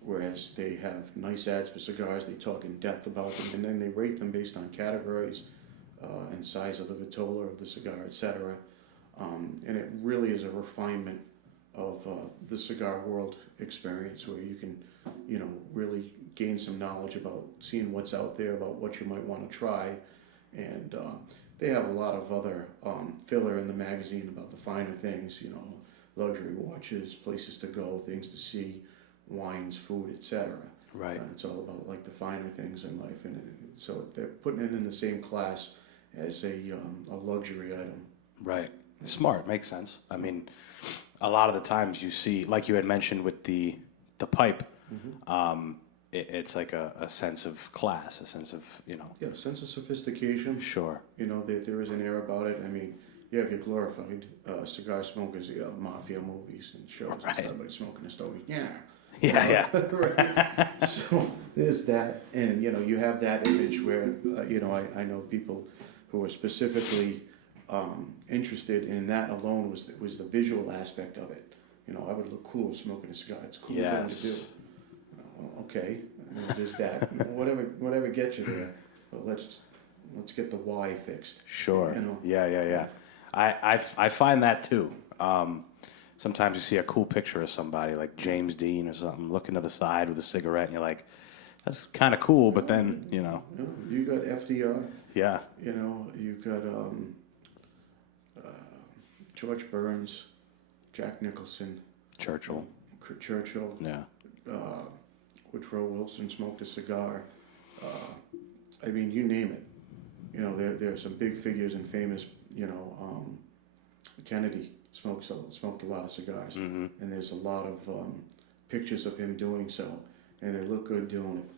Whereas they have nice ads for cigars, they talk in depth about them, and then they rate them based on categories and size of the vitola of the cigar, etc. And it really is a refinement of the cigar world experience where you can, you know, really gain some knowledge about seeing what's out there, about what you might want to try. And they have a lot of other filler in the magazine about the finer things, you know, luxury watches, places to go, things to see, wines, food, etc. Right. It's all about like the finer things in life, and so they're putting it in the same class as a luxury item. Right. Smart. Makes sense. I mean, a lot of the times you see, like you had mentioned with the pipe, it's like a sense of class, a sense of, you know. Yeah, sense of sophistication. Sure. You know, there is an air about it. I mean, you have your glorified cigar smokers, mafia movies and shows and stuff, but smoking a stogie. Yeah. Yeah. Right. So there's that, and you know, you have that image where you know, I know people who are specifically interested in that alone was the visual aspect of it. You know, I would look cool smoking a cigar. It's a cool thing to do. Okay, there's that. whatever gets you there, but let's get the why fixed. Sure. You know? Yeah. I find that too. Sometimes you see a cool picture of somebody like James Dean or something looking to the side with a cigarette, and you're like, that's kind of cool. But then, you know, you got FDR. Yeah. You know, you got George Burns, Jack Nicholson, Churchill. Churchill. Yeah. Woodrow Wilson smoked a cigar. I mean, you name it. You know, there are some big figures and famous. You know, Kennedy smoked a lot of cigars, and there's a lot of pictures of him doing so, and they look good doing it.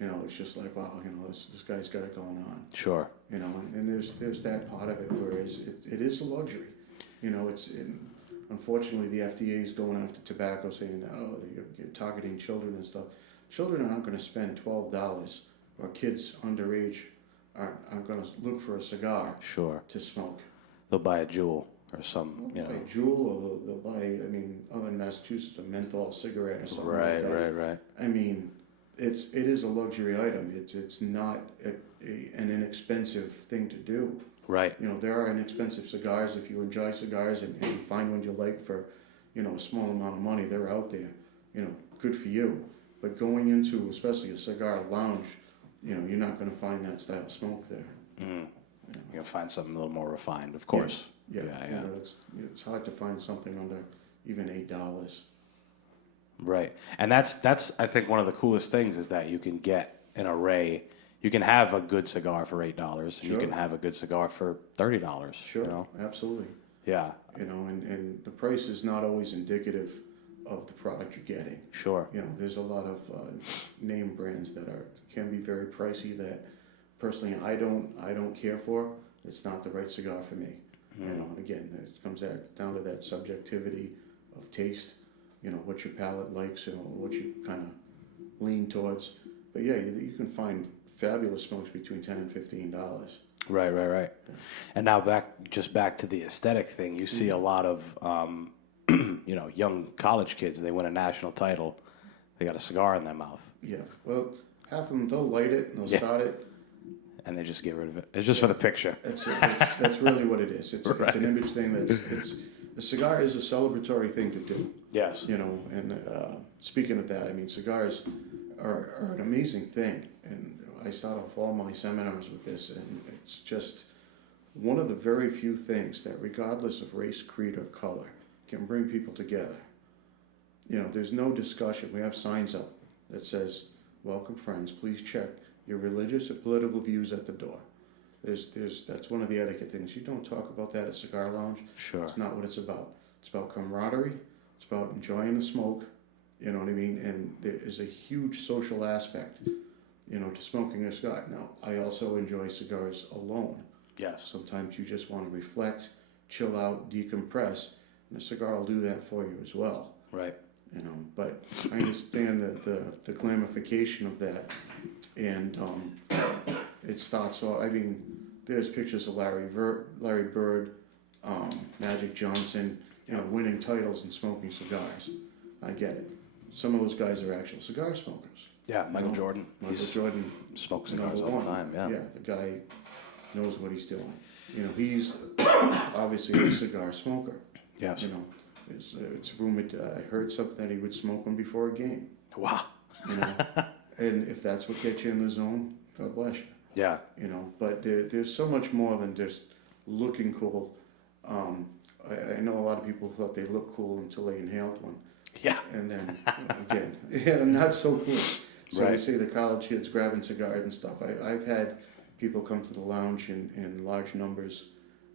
You know, it's just like, wow, you know, this guy's got it going on. Sure. You know, and there's that part of it, whereas it is a luxury. You know, unfortunately the FDA is going after tobacco, saying that, oh, you're targeting children and stuff. Children aren't going to spend $12, or kids underage aren't going to look for a cigar. Sure. To smoke. They'll buy a Jewel or some, you know. Buy a Jewel, or they'll buy, I mean, other in Massachusetts, a menthol cigarette or something like that. Right. I mean, it is a luxury item. It's not an inexpensive thing to do. Right. You know, there are inexpensive cigars. If you enjoy cigars and you find one you like for, you know, a small amount of money, they're out there. You know, good for you. But going into, especially a cigar lounge, you know, you're not going to find that style of smoke there. Mm. You know. You're going to find something a little more refined, of course. Yeah. You know, it's hard to find something under even $8. Right. And that's I think one of the coolest things is that you can get an array. You can have a good cigar for $8, and Sure. you can have a good cigar for $30. Sure, You know? absolutely. Yeah. You know, and the price is not always indicative of the product you're getting. Sure. You know, there's a lot of name brands that can be very pricey that personally I don't care for. It's not the right cigar for me. You know, and again, it comes down to that subjectivity of taste. You know, what your palate likes, and what you kind of lean towards. But yeah, you can find fabulous smokes between $10 and $15. Right. Yeah. And now back to the aesthetic thing. You see a lot of, you know, young college kids. They win a national title. They got a cigar in their mouth. Yeah. Well, half of them, they'll light it and they'll start it. And they just get rid of it. It's just for the picture. That's really what it is. It's an image thing. A cigar is a celebratory thing to do. Yes. You know, and speaking of that, I mean, cigars are an amazing thing. And I start off all my seminars with this, and it's just one of the very few things that, regardless of race, creed, or color, can bring people together. You know, there's no discussion. We have signs up that says, "Welcome, friends. Please check your religious or political views at the door." That's one of the etiquette things. You don't talk about that at Cigar Lounge. Sure. It's not what it's about. It's about camaraderie. It's about enjoying the smoke. You know what I mean? And there is a huge social aspect, you know, to smoking a cigar. Now, I also enjoy cigars alone. Yes. Sometimes you just want to reflect, chill out, decompress, and a cigar will do that for you as well. Right. You know, but I understand the glamification of that, and it starts off. I mean, there's pictures of Larry Bird, Magic Johnson, you know, winning titles and smoking cigars. I get it. Some of those guys are actual cigar smokers. Yeah, Michael Jordan. Michael Jordan smokes cigars all the time. Yeah. Yeah, the guy knows what he's doing. You know, he's obviously a cigar smoker. Yes. You know, it's rumored. I heard something that he would smoke one before a game. Wow. You know, and if that's what gets you in the zone, God bless you. Yeah. You know, but there's so much more than just looking cool. I know a lot of people thought they looked cool until they inhaled one. Yeah. And then again, yeah, not so cool. So Right. you see the college kids grabbing cigars and stuff. I've had people come to the lounge in large numbers,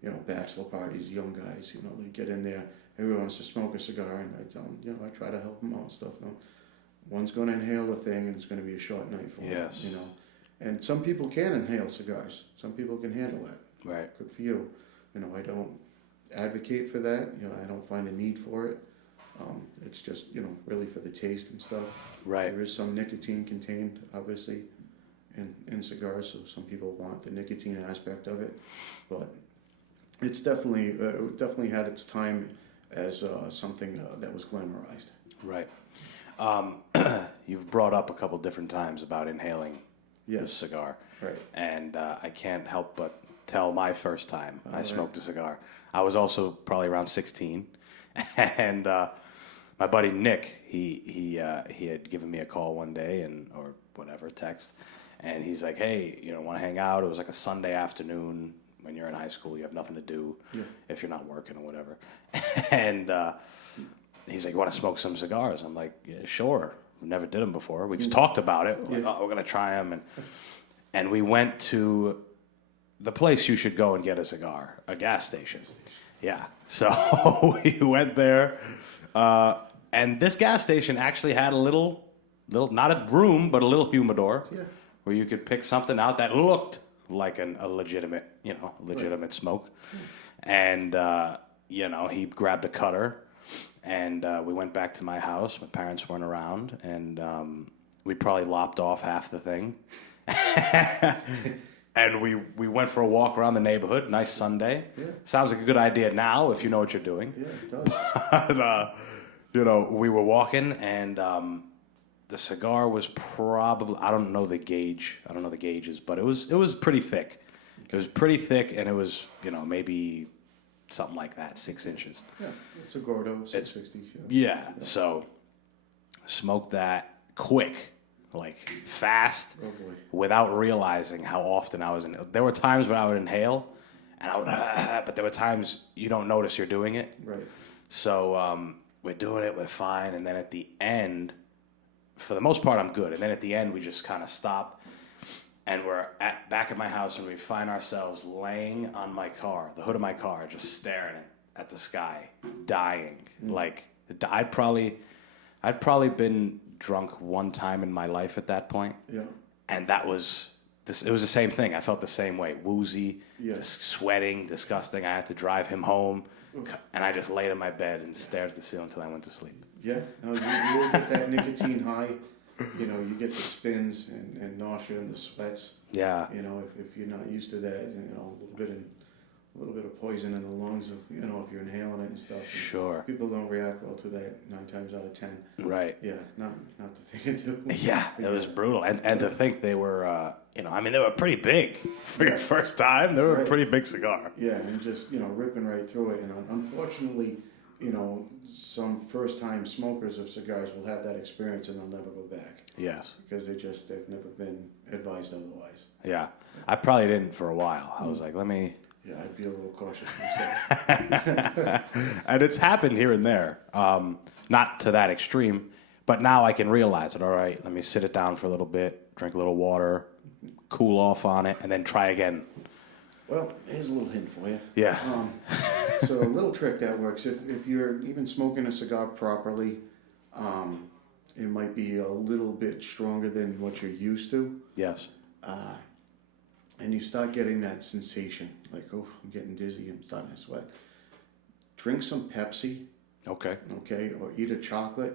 you know, bachelor parties, young guys, you know, they get in there, everyone wants to smoke a cigar, and I tell them, you know, I try to help them out and stuff. You know, one's going to inhale the thing, and it's going to be a short night for them. Yes. You know, and some people can inhale cigars. Some people can handle that. Right. Good for you. You know, I don't advocate for that. You know, I don't find a need for it. It's just, you know, really for the taste and stuff. Right. There is some nicotine contained, obviously, in cigars, so some people want the nicotine aspect of it. But it's definitely had its time as something that was glamorized. Right. You've brought up a couple different times about inhaling this cigar. Right. And I can't help but tell my first time I right. smoked a cigar. I was also probably around 16. And my buddy Nick, he had given me a call one day or whatever, text. And he's like, hey, you know, want to hang out? It was like a Sunday afternoon. When you're in high school, you have nothing to do if you're not working or whatever. And he's like, you want to smoke some cigars? I'm like, yeah, sure. never did them before. We've talked about it. We're like, oh, we're going to try them. And we went to the place you should go and get a cigar, a gas station. Yeah. So we went there. And this gas station actually had a little, not a room, but a little humidor where you could pick something out that looked like a legitimate, smoke. And, he grabbed a cutter. And we went back to my house. My parents weren't around, and we probably lopped off half the thing. And we went for a walk around the neighborhood. Nice Sunday. Yeah. Sounds like a good idea now if you know what you're doing. Yeah, it does. But, we were walking, and the cigar was probably, I don't know the gauge. I don't know the gauges, but it was pretty thick. It was pretty thick, and it was, maybe something like that, 6 inches. Yeah, it's a Gordo, 660. Yeah, so smoked that quick, like fast, without realizing how often I was in. There were times when I would inhale, and I would, but there were times you don't notice you're doing it. Right. So we're doing it, we're fine, and then at the end, for the most part, I'm good. And then at the end, we just kind of stop. And we're back at my house, and we find ourselves laying on my car, the hood of my car, just staring at the sky, dying. Like I'd probably been drunk one time in my life at that point. Yeah. And that was this. It was the same thing. I felt the same way, woozy, just sweating, disgusting. I had to drive him home, and I just laid in my bed and stared at the ceiling until I went to sleep. Yeah. No, you will get that nicotine high. You get the spins and nausea and the sweats. Yeah. If you're not used to that, a little bit of poison in the lungs, if you're inhaling it and stuff. Sure. People don't react well to that 9 times out of 10. Right. Yeah, not the thing to do. Yeah, it was brutal. And to think they were, they were pretty big for your first time. They were a pretty big cigar. Yeah, and just, ripping right through it. And unfortunately, some first-time smokers of cigars will have that experience and they'll never go back. Yes. Because they've never been advised otherwise. Yeah. I probably didn't for a while. I was like, let me... Yeah, I'd be a little cautious myself. And it's happened here and there. Not to that extreme, but now I can realize it. All right, let me sit it down for a little bit, drink a little water, cool off on it, and then try again. Well, here's a little hint for you. Yeah. So a little trick that works. If you're even smoking a cigar properly, it might be a little bit stronger than what you're used to. Yes. And you start getting that sensation, like, oh, I'm getting dizzy, I'm starting to sweat. Drink some Pepsi. Okay. Okay, or eat a chocolate,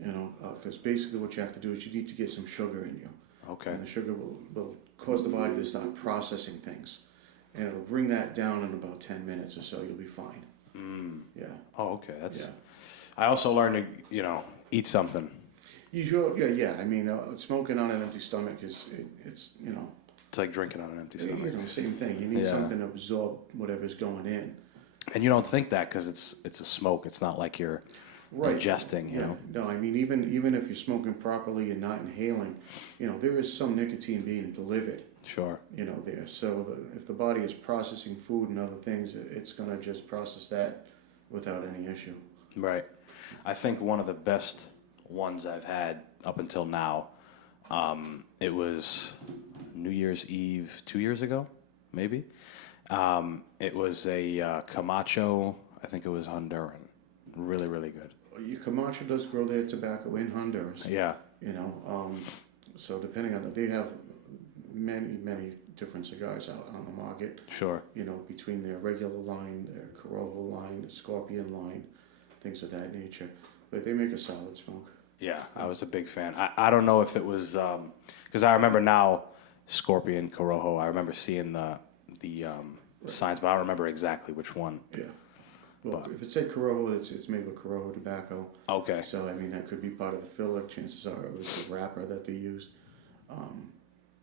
because basically what you have to do is you need to get some sugar in you. Okay. And the sugar will cause the body to start processing things. And it'll bring that down in about 10 minutes or so. You'll be fine. Yeah. Oh, okay. I also learned to, eat something. You sure? Yeah. I mean, smoking on an empty stomach it's. It's like drinking on an empty stomach. Same thing. You need something to absorb whatever's going in. And you don't think that because it's a smoke. It's not like you're ingesting. You know. No, I mean even if you're smoking properly and not inhaling, there is some nicotine being delivered. Sure. There. So if the body is processing food and other things, it's going to just process that without any issue. Right. I think one of the best ones I've had up until now, it was New Year's Eve 2 years ago, maybe. It was a Camacho, I think it was Honduran. Really, really good. Camacho does grow their tobacco in Honduras. Yeah. So depending on they have many different cigars out on the market. Sure. Between their regular line, their Corrojo line, the Scorpion line, things of that nature. But they make a solid smoke. Yeah, I was a big fan. I don't know if it was because I remember now Scorpion, Corrojo. I remember seeing the signs, but I don't remember exactly which one. Yeah. Well, if it said Corrojo, it's made with Corrojo tobacco. Okay. So that could be part of the filler. Chances are it was the wrapper that they used.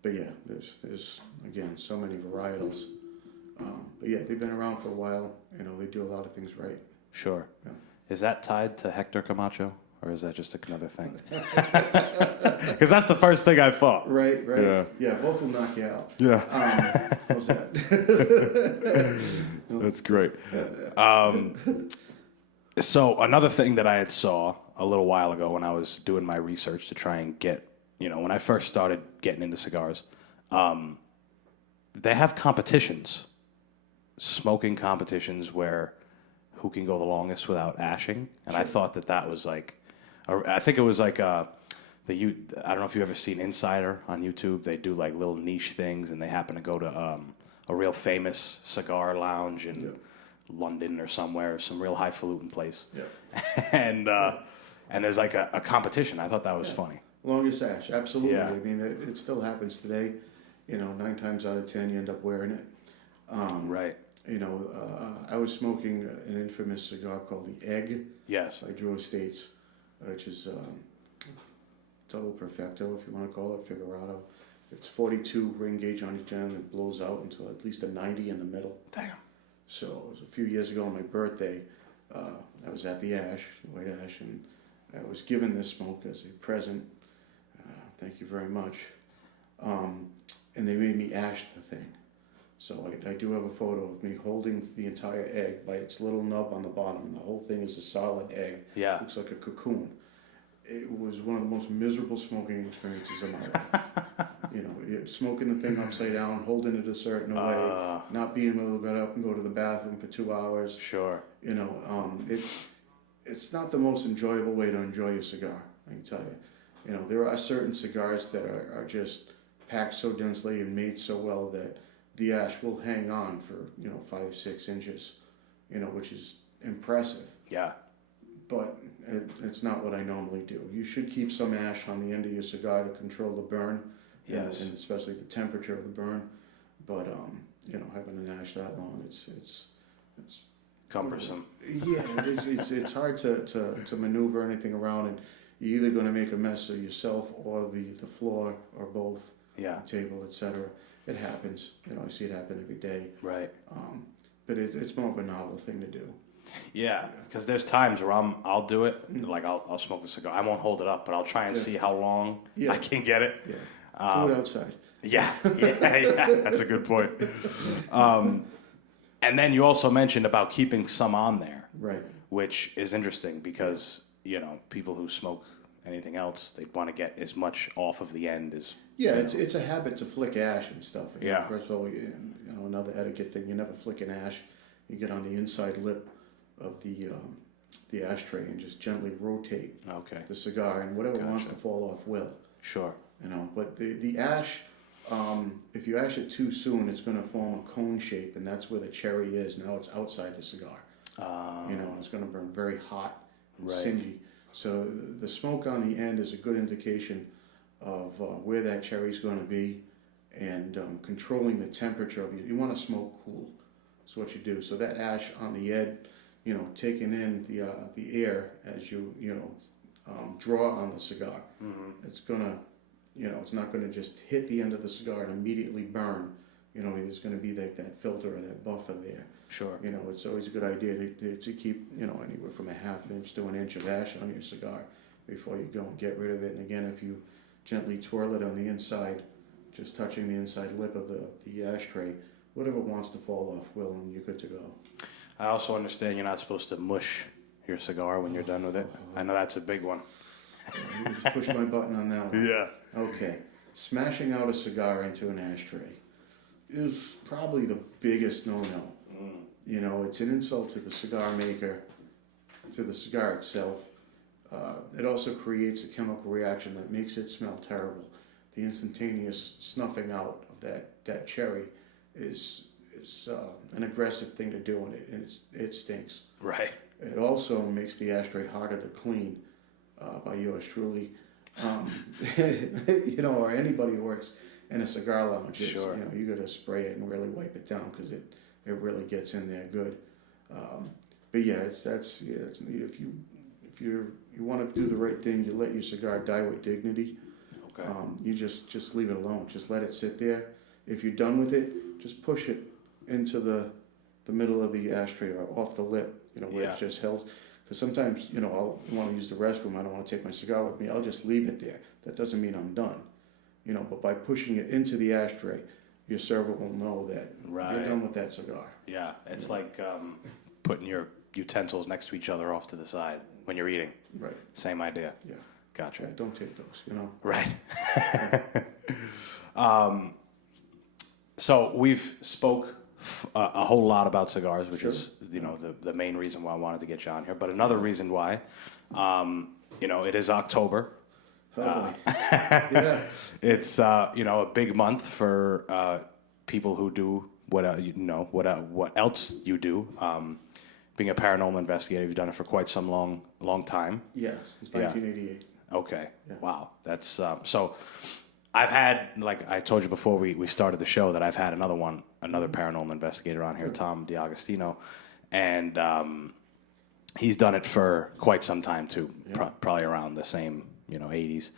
But yeah, there's again so many varietals. But yeah, they've been around for a while. They do a lot of things right. Sure. Yeah. Is that tied to Hector Camacho, or is that just another thing? Because that's the first thing I thought. Right. Yeah, both will knock you out. Yeah. How's that? That's great. So another thing that I had saw a little while ago when I was doing my research to try and get, when I first started getting into cigars, they have competitions, smoking competitions where who can go the longest without ashing. And I thought that was like, I think it was like I don't know if you've ever seen Insider on YouTube. They do like little niche things, and they happen to go to a real famous cigar lounge in London or somewhere, some real highfalutin place. Yeah. And there's like a competition. I thought that was funny. Longest ash, absolutely. Yeah. I mean, it still happens today. 9 times out of 10, you end up wearing it. Right. I was smoking an infamous cigar called the Egg. Yes. By Drew Estates, which is double perfecto, if you want to call it, figurado. It's 42 ring gauge on each end. It blows out until at least a 90 in the middle. Damn. So it was a few years ago on my birthday. I was at the White Ash, and I was given this smoke as a present. Thank you very much. And they made me ash the thing. So I do have a photo of me holding the entire egg by its little nub on the bottom, and the whole thing is a solid egg. Yeah. Looks like a cocoon. It was one of the most miserable smoking experiences of my life. Smoking the thing upside down, holding it a certain way, not being able to get up and go to the bathroom for 2 hours. Sure. It's not the most enjoyable way to enjoy a cigar, I can tell you. There are certain cigars that are just packed so densely and made so well that the ash will hang on for 5-6 inches, which is impressive. Yeah. But it's not what I normally do. You should keep some ash on the end of your cigar to control the burn, yes, and especially the temperature of the burn. But having an ash that long, it's cumbersome. Yeah, it's hard to maneuver anything around, and you're either going to make a mess of yourself or the floor or both. Yeah. The table, etc. It happens. I see it happen every day. Right. But it's more of a novel thing to do. Yeah, because there's times where I'll do it, like I'll smoke the cigar. I won't hold it up, but I'll try and see how long I can get it. Yeah. Do it outside. Yeah. That's a good point. And then you also mentioned about keeping some on there, right? Which is interesting because people who smoke anything else, they want to get as much off of the end as. Yeah, it's a habit to flick ash and stuff. Yeah. First of all, another etiquette thing: you never flick an ash. You get on the inside lip of the ashtray and just gently rotate the cigar, and whatever wants to fall off will. Sure. But the ash, if you ash it too soon, it's going to form a cone shape, and that's where the cherry is. Now it's outside the cigar. And it's going to burn very hot and singy. So the smoke on the end is a good indication of where that cherry is going to be, and controlling the temperature of it. You want to smoke cool. That's what you do. So that ash on the end, taking in the air as you draw on the cigar. Mm-hmm. It's gonna, it's not gonna just hit the end of the cigar and immediately burn. There's gonna be that filter or that buffer there. Sure. It's always a good idea to keep anywhere from a half inch to an inch of ash on your cigar before you go and get rid of it. And again, if you gently twirl it on the inside, just touching the inside lip of the ashtray, whatever wants to fall off will, and you're good to go. I also understand you're not supposed to mush your cigar when you're done with it. I know that's a big one. You just push my button on that one. Yeah. Okay. Smashing out a cigar into an ashtray is probably the biggest no-no. It's an insult to the cigar maker, to the cigar itself. It also creates a chemical reaction that makes it smell terrible. The instantaneous snuffing out of that cherry is an aggressive thing to do, and it stinks. Right. It also makes the ashtray harder to clean by yours truly, or anybody who works in a cigar lounge. Sure. You got to spray it and really wipe it down because it really gets in there good. But yeah, if you want to do the right thing, you let your cigar die with dignity. Okay. You just leave it alone. Just let it sit there. If you're done with it, just push it into the middle of the ashtray or off the lip, where it's just held. Because sometimes, I'll want to use the restroom. I don't want to take my cigar with me. I'll just leave it there. That doesn't mean I'm done. But by pushing it into the ashtray, your server will know that you're done with that cigar. Yeah, it's like putting your utensils next to each other off to the side when you're eating. Right. Same idea. Yeah. Gotcha. Yeah, don't take those, Right. So we've spoke a whole lot about cigars, which is, the main reason why I wanted to get you on here. But another reason why, it is October. Yeah. It's, a big month for people who do what else you do. Being a paranormal investigator, you've done it for quite some long time. Yes, since 1988. Okay. Yeah. Wow. That's so. I've had, like I told you before we started the show, that I've had another paranormal investigator on here, Tom D'Agostino, and he's done it for quite some time too, probably around the same 80s.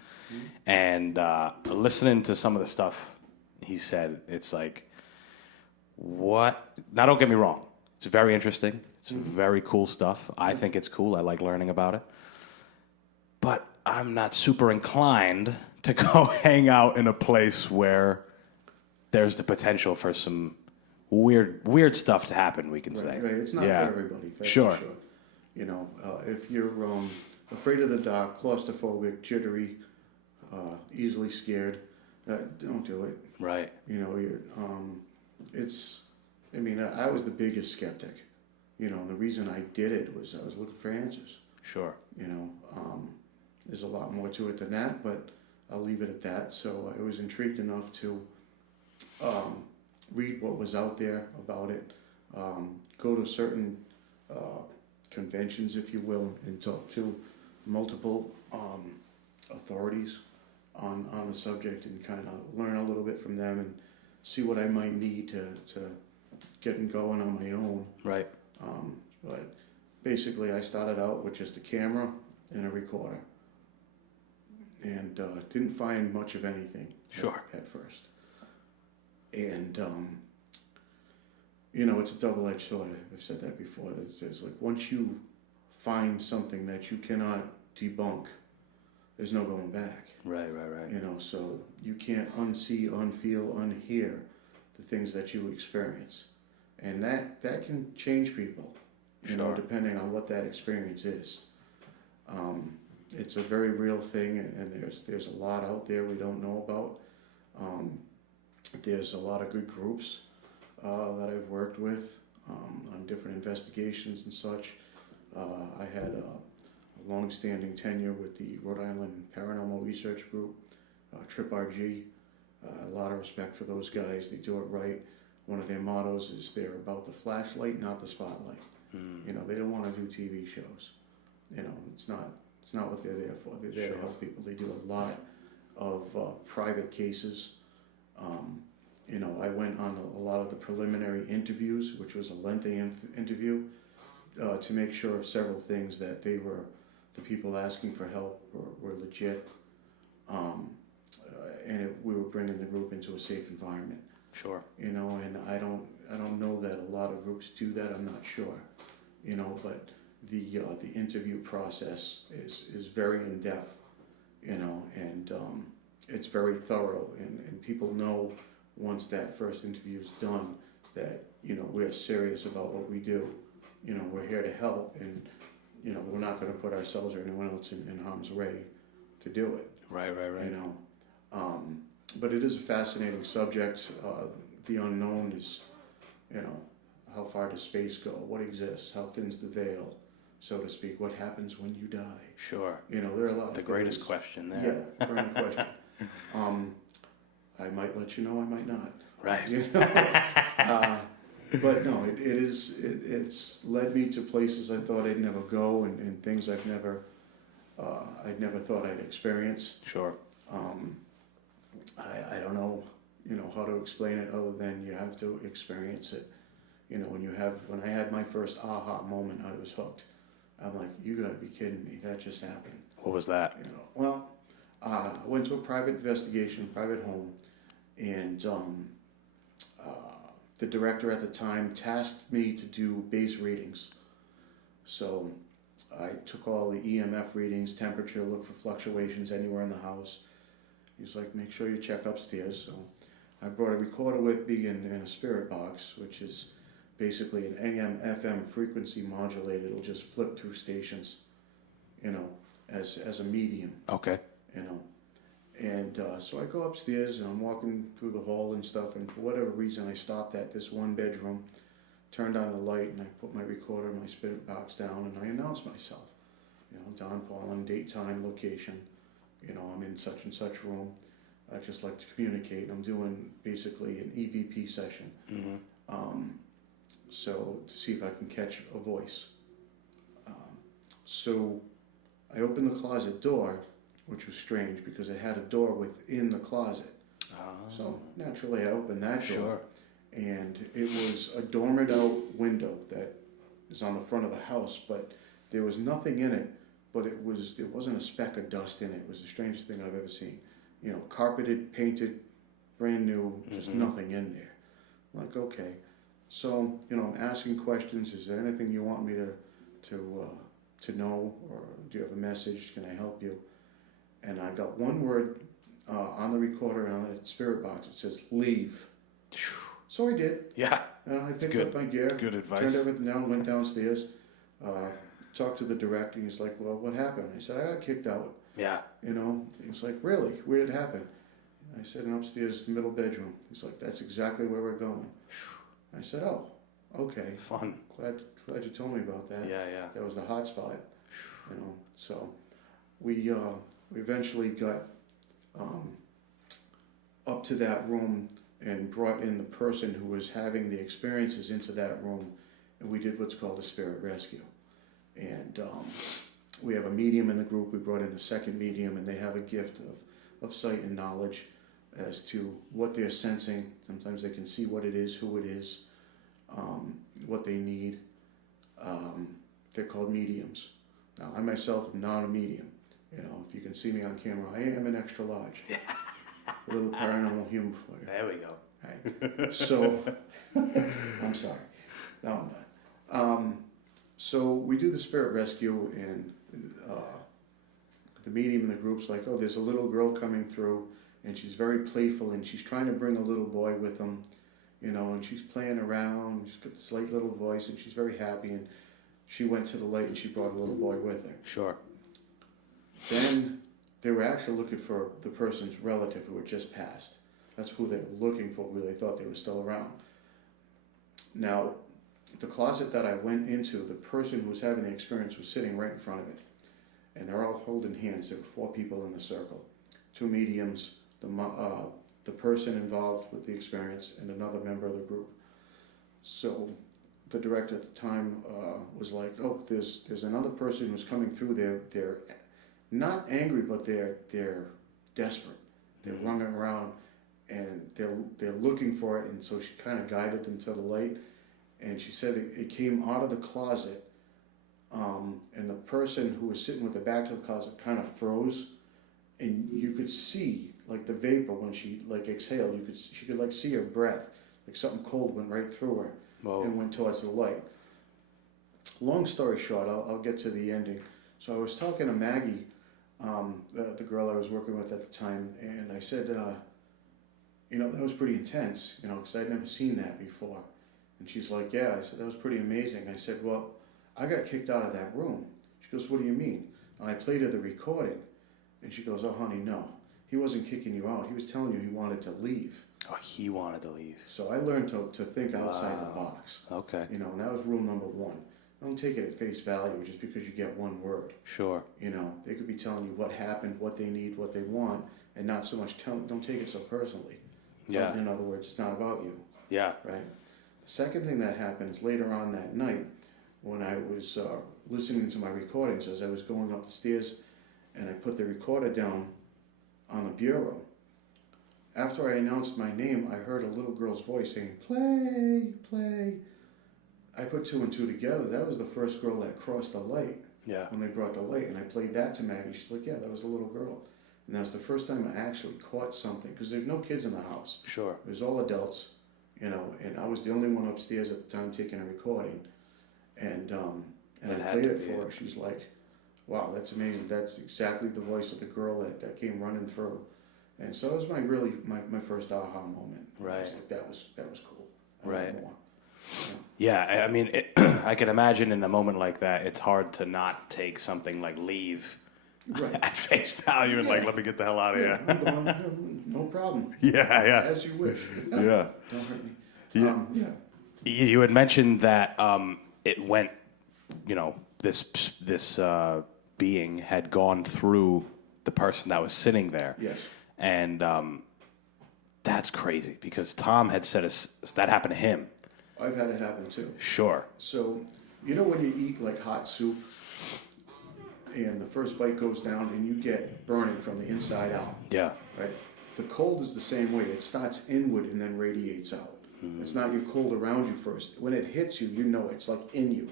And listening to some of the stuff he said, it's like, what? Now, don't get me wrong, it's very interesting. It's very cool stuff. I think it's cool. I like learning about it. But I'm not super inclined to go hang out in a place where there's the potential for some weird stuff to happen, we can say. Right. It's not for everybody. That's Sure. For sure. If you're afraid of the dark, claustrophobic, jittery, easily scared, don't do it. Right. I was the biggest skeptic. The reason I did it was I was looking for answers. Sure. There's a lot more to it than that, but I'll leave it at that. So I was intrigued enough to read what was out there about it, go to certain conventions, if you will, and talk to multiple authorities on the subject and kind of learn a little bit from them and see what I might need to get going on my own. Right. But basically, I started out with just a camera and a recorder, and didn't find much of anything. Sure. At first. And it's a double-edged sword. I've said that before. It's like once you find something that you cannot debunk, there's no going back. Right. So you can't unsee, unfeel, unhear the things that you experience. And that can change people, depending on what that experience is. It's a very real thing, and there's a lot out there we don't know about. There's a lot of good groups that I've worked with on different investigations and such. I had a long-standing tenure with the Rhode Island Paranormal Research Group, Trip RG. A lot of respect for those guys. They do it right. One of their mottos is they're about the flashlight, not the spotlight. They don't want to do TV shows. It's not what they're there for. They're there to help people. They do a lot of private cases. I went on a lot of the preliminary interviews, which was a lengthy interview, to make sure of several things that the people asking for help were legit, and we were bringing the group into a safe environment. Sure. And I don't know that a lot of groups do that. I'm not sure. But the interview process is very in depth. And it's very thorough, and people know once that first interview is done that we're serious about what we do. We're here to help, and we're not going to put ourselves or anyone else in harm's way to do it. Right. But it is a fascinating subject. The unknown is, how far does space go? What exists? How thin's the veil, so to speak? What happens when you die? Sure. There are a lot of the greatest question there. Yeah, great question. I might let you know, I might not. Right. But no, it's led me to places I thought I'd never go, and things I'd never thought I'd experience. Sure. I don't know, how to explain it other than you have to experience it. When I had my first aha moment, I was hooked. I'm like, you gotta be kidding me, that just happened. What was that? I went to a private investigation, private home, and the director at the time tasked me to do base readings. So I took all the EMF readings, temperature, look for fluctuations anywhere in the house. He's like, make sure you check upstairs. So I brought a recorder with me and a spirit box, which is basically an AM FM frequency modulator. It'll just flip through stations, you know, as a medium. Okay. You know, and so I go upstairs and I'm walking through the hall and stuff, and for whatever reason I stopped at this one bedroom, turned on the light, and I put my recorder and my spirit box down, and I announced myself. You know, Don Paulin, date, time, location. You know, I'm in such and such room. I just like to communicate. I'm doing basically an EVP session. So to see if I can catch a voice. So I opened the closet door, which was strange because it had a door within the closet. So naturally I opened that door. Sure. And it was a dormered out window that is on the front of the house, but there was nothing in it, but there wasn't a speck of dust in it. It was the strangest thing I've ever seen. You know, carpeted, painted, brand new, just nothing in there. I'm like, okay. So, you know, I'm asking questions. Is there anything you want me to know, or do you have a message? Can I help you? And I got one word on the recorder on the spirit box. It says leave. So I did. Yeah. I picked up my gear. Good advice. Turned everything down, went downstairs, talked to the director. He's like, well, what happened? I said, I got kicked out. Yeah. You know, he's like, really? Where did it happen? I said, in upstairs, middle bedroom. He's like, that's exactly where we're going. I said, oh, okay. Fun. Glad you told me about that. Yeah, yeah. That was the hot spot. You know, so we eventually got up to that room and brought in the person who was having the experiences into that room, and we did what's called a spirit rescue. And we have a medium in the group. We brought in a second medium, and they have a gift of sight and knowledge as to what they're sensing. Sometimes they can see what it is, who it is, what they need. They're called mediums. Now, I myself am not a medium. You know, if you can see me on camera, I am an extra large. A little paranormal humor for you. There we go. Right. So, I'm sorry. No, I'm not. So we do the spirit rescue, and the medium in the group's like, oh, there's a little girl coming through, and she's very playful, and she's trying to bring a little boy with them, you know, and she's playing around. She's got this light little voice, and she's very happy, and she went to the light, and she brought a little boy with her. Sure. Then they were actually looking for the person's relative who had just passed. That's who they were looking for, who they thought they were still around. Now, the closet that I went into, the person who was having the experience was sitting right in front of it. And they're all holding hands. There were 4 people in the circle. 2 mediums, the person involved with the experience, and another member of the group. So the director at the time was like, oh, there's another person who's coming through there. They're not angry, but they're desperate. They're running around, and they're looking for it. And so she kind of guided them to the light. And she said it came out of the closet, and the person who was sitting with the back to the closet kind of froze, and you could see like the vapor when she like exhaled. She could like see her breath, like something cold went right through her. Whoa. And went towards the light. Long story short, I'll get to the ending. So I was talking to Maggie, the girl I was working with at the time, and I said, you know, that was pretty intense, you know, because I'd never seen that before. And she's like, yeah. I said, that was pretty amazing. I said, well, I got kicked out of that room. She goes, what do you mean? And I played her the recording. And she goes, oh, honey, no. He wasn't kicking you out. He was telling you he wanted to leave. Oh, he wanted to leave. So I learned to think outside the box. Okay. You know, and that was rule number 1. Don't take it at face value just because you get one word. Sure. You know, they could be telling you what happened, what they need, what they want, and not so much don't take it so personally. Yeah. In other words, it's not about you. Yeah. Right? The second thing that happened is later on that night when I was listening to my recordings as I was going up the stairs, and I put the recorder down on the bureau. After I announced my name, I heard a little girl's voice saying, play, play. I put 2 and 2 together. That was the first girl that crossed the light. Yeah. When they brought the light, and I played that to Maggie. She's like, yeah, that was a little girl. And that was the first time I actually caught something, because there's no kids in the house. Sure. It was all adults, you know, and I was the only one upstairs at the time taking a recording. And I played it for her. She's like, wow, that's amazing. That's exactly the voice of the girl that came running through. And so it was my first aha moment. Right. I was like, that was cool. I right. want more. Yeah, I mean, I can imagine in a moment like that, it's hard to not take something like leave Right. at face value and like, let me get the hell out of Yeah, here. I'm going, no problem. Yeah, yeah. As you wish. Yeah. Don't hurt me. Yeah. You had mentioned that it went, this being had gone through the person that was sitting there. Yes. And that's crazy because Tom had said that happened to him. I've had it happen too. Sure. So, when you eat like hot soup and the first bite goes down and you get burning from the inside out. Yeah. Right? The cold is the same way. It starts inward and then radiates out. It's not your cold around you first. When it hits you, it's like in you.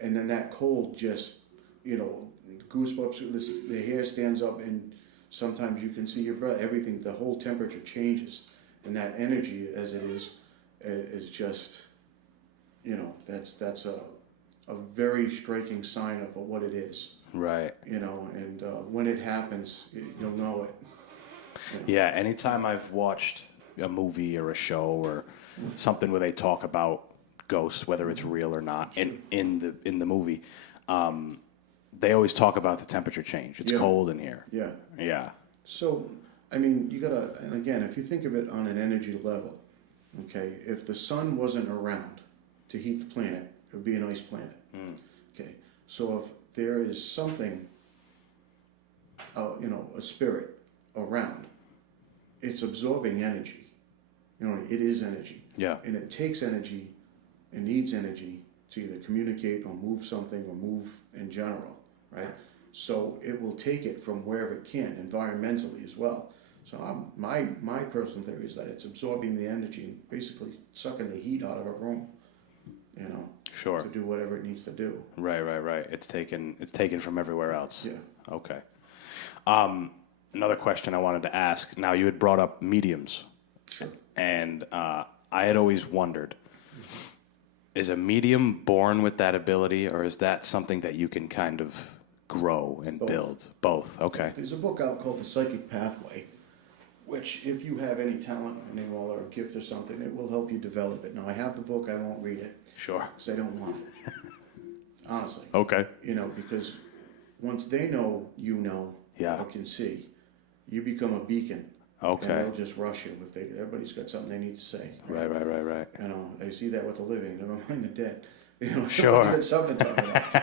And then that cold just, goosebumps, the hair stands up and sometimes you can see your breath, everything, the whole temperature changes. And that energy as it is just, that's a very striking sign of what it is. Right. And when it happens, you'll know it. Yeah, anytime I've watched a movie or a show or something where they talk about ghosts, whether it's real or not, in the movie, they always talk about the temperature change. It's cold in here. Yeah. Yeah. So, you gotta, and again, if you think of it on an energy level, okay, if the sun wasn't around to heat the planet, it would be an ice planet. Okay, so if there is something, a spirit around, it's absorbing energy. It is energy. Yeah. And it takes energy, it needs energy to either communicate or move something or move in general, right? So it will take it from wherever it can, environmentally as well. So my personal theory is that it's absorbing the energy and basically sucking the heat out of a room, Sure. to do whatever it needs to do. Right. It's taken from everywhere else. Yeah. Okay. Another question I wanted to ask. Now, you had brought up mediums. Sure. And I had always wondered, is a medium born with that ability, or is that something that you can kind of grow and build? Both. Okay. There's a book out called The Psychic Pathway, which if you have any talent or a gift or something, it will help you develop it. Now, I have the book, I won't read it. Sure. Because I don't want it. Honestly. Okay. Because once they know or can see, you become a beacon. Okay. And they'll just rush you if everybody's got something they need to say. Right. I see that with the living, never mind the dead. Sure. Got something to talk about.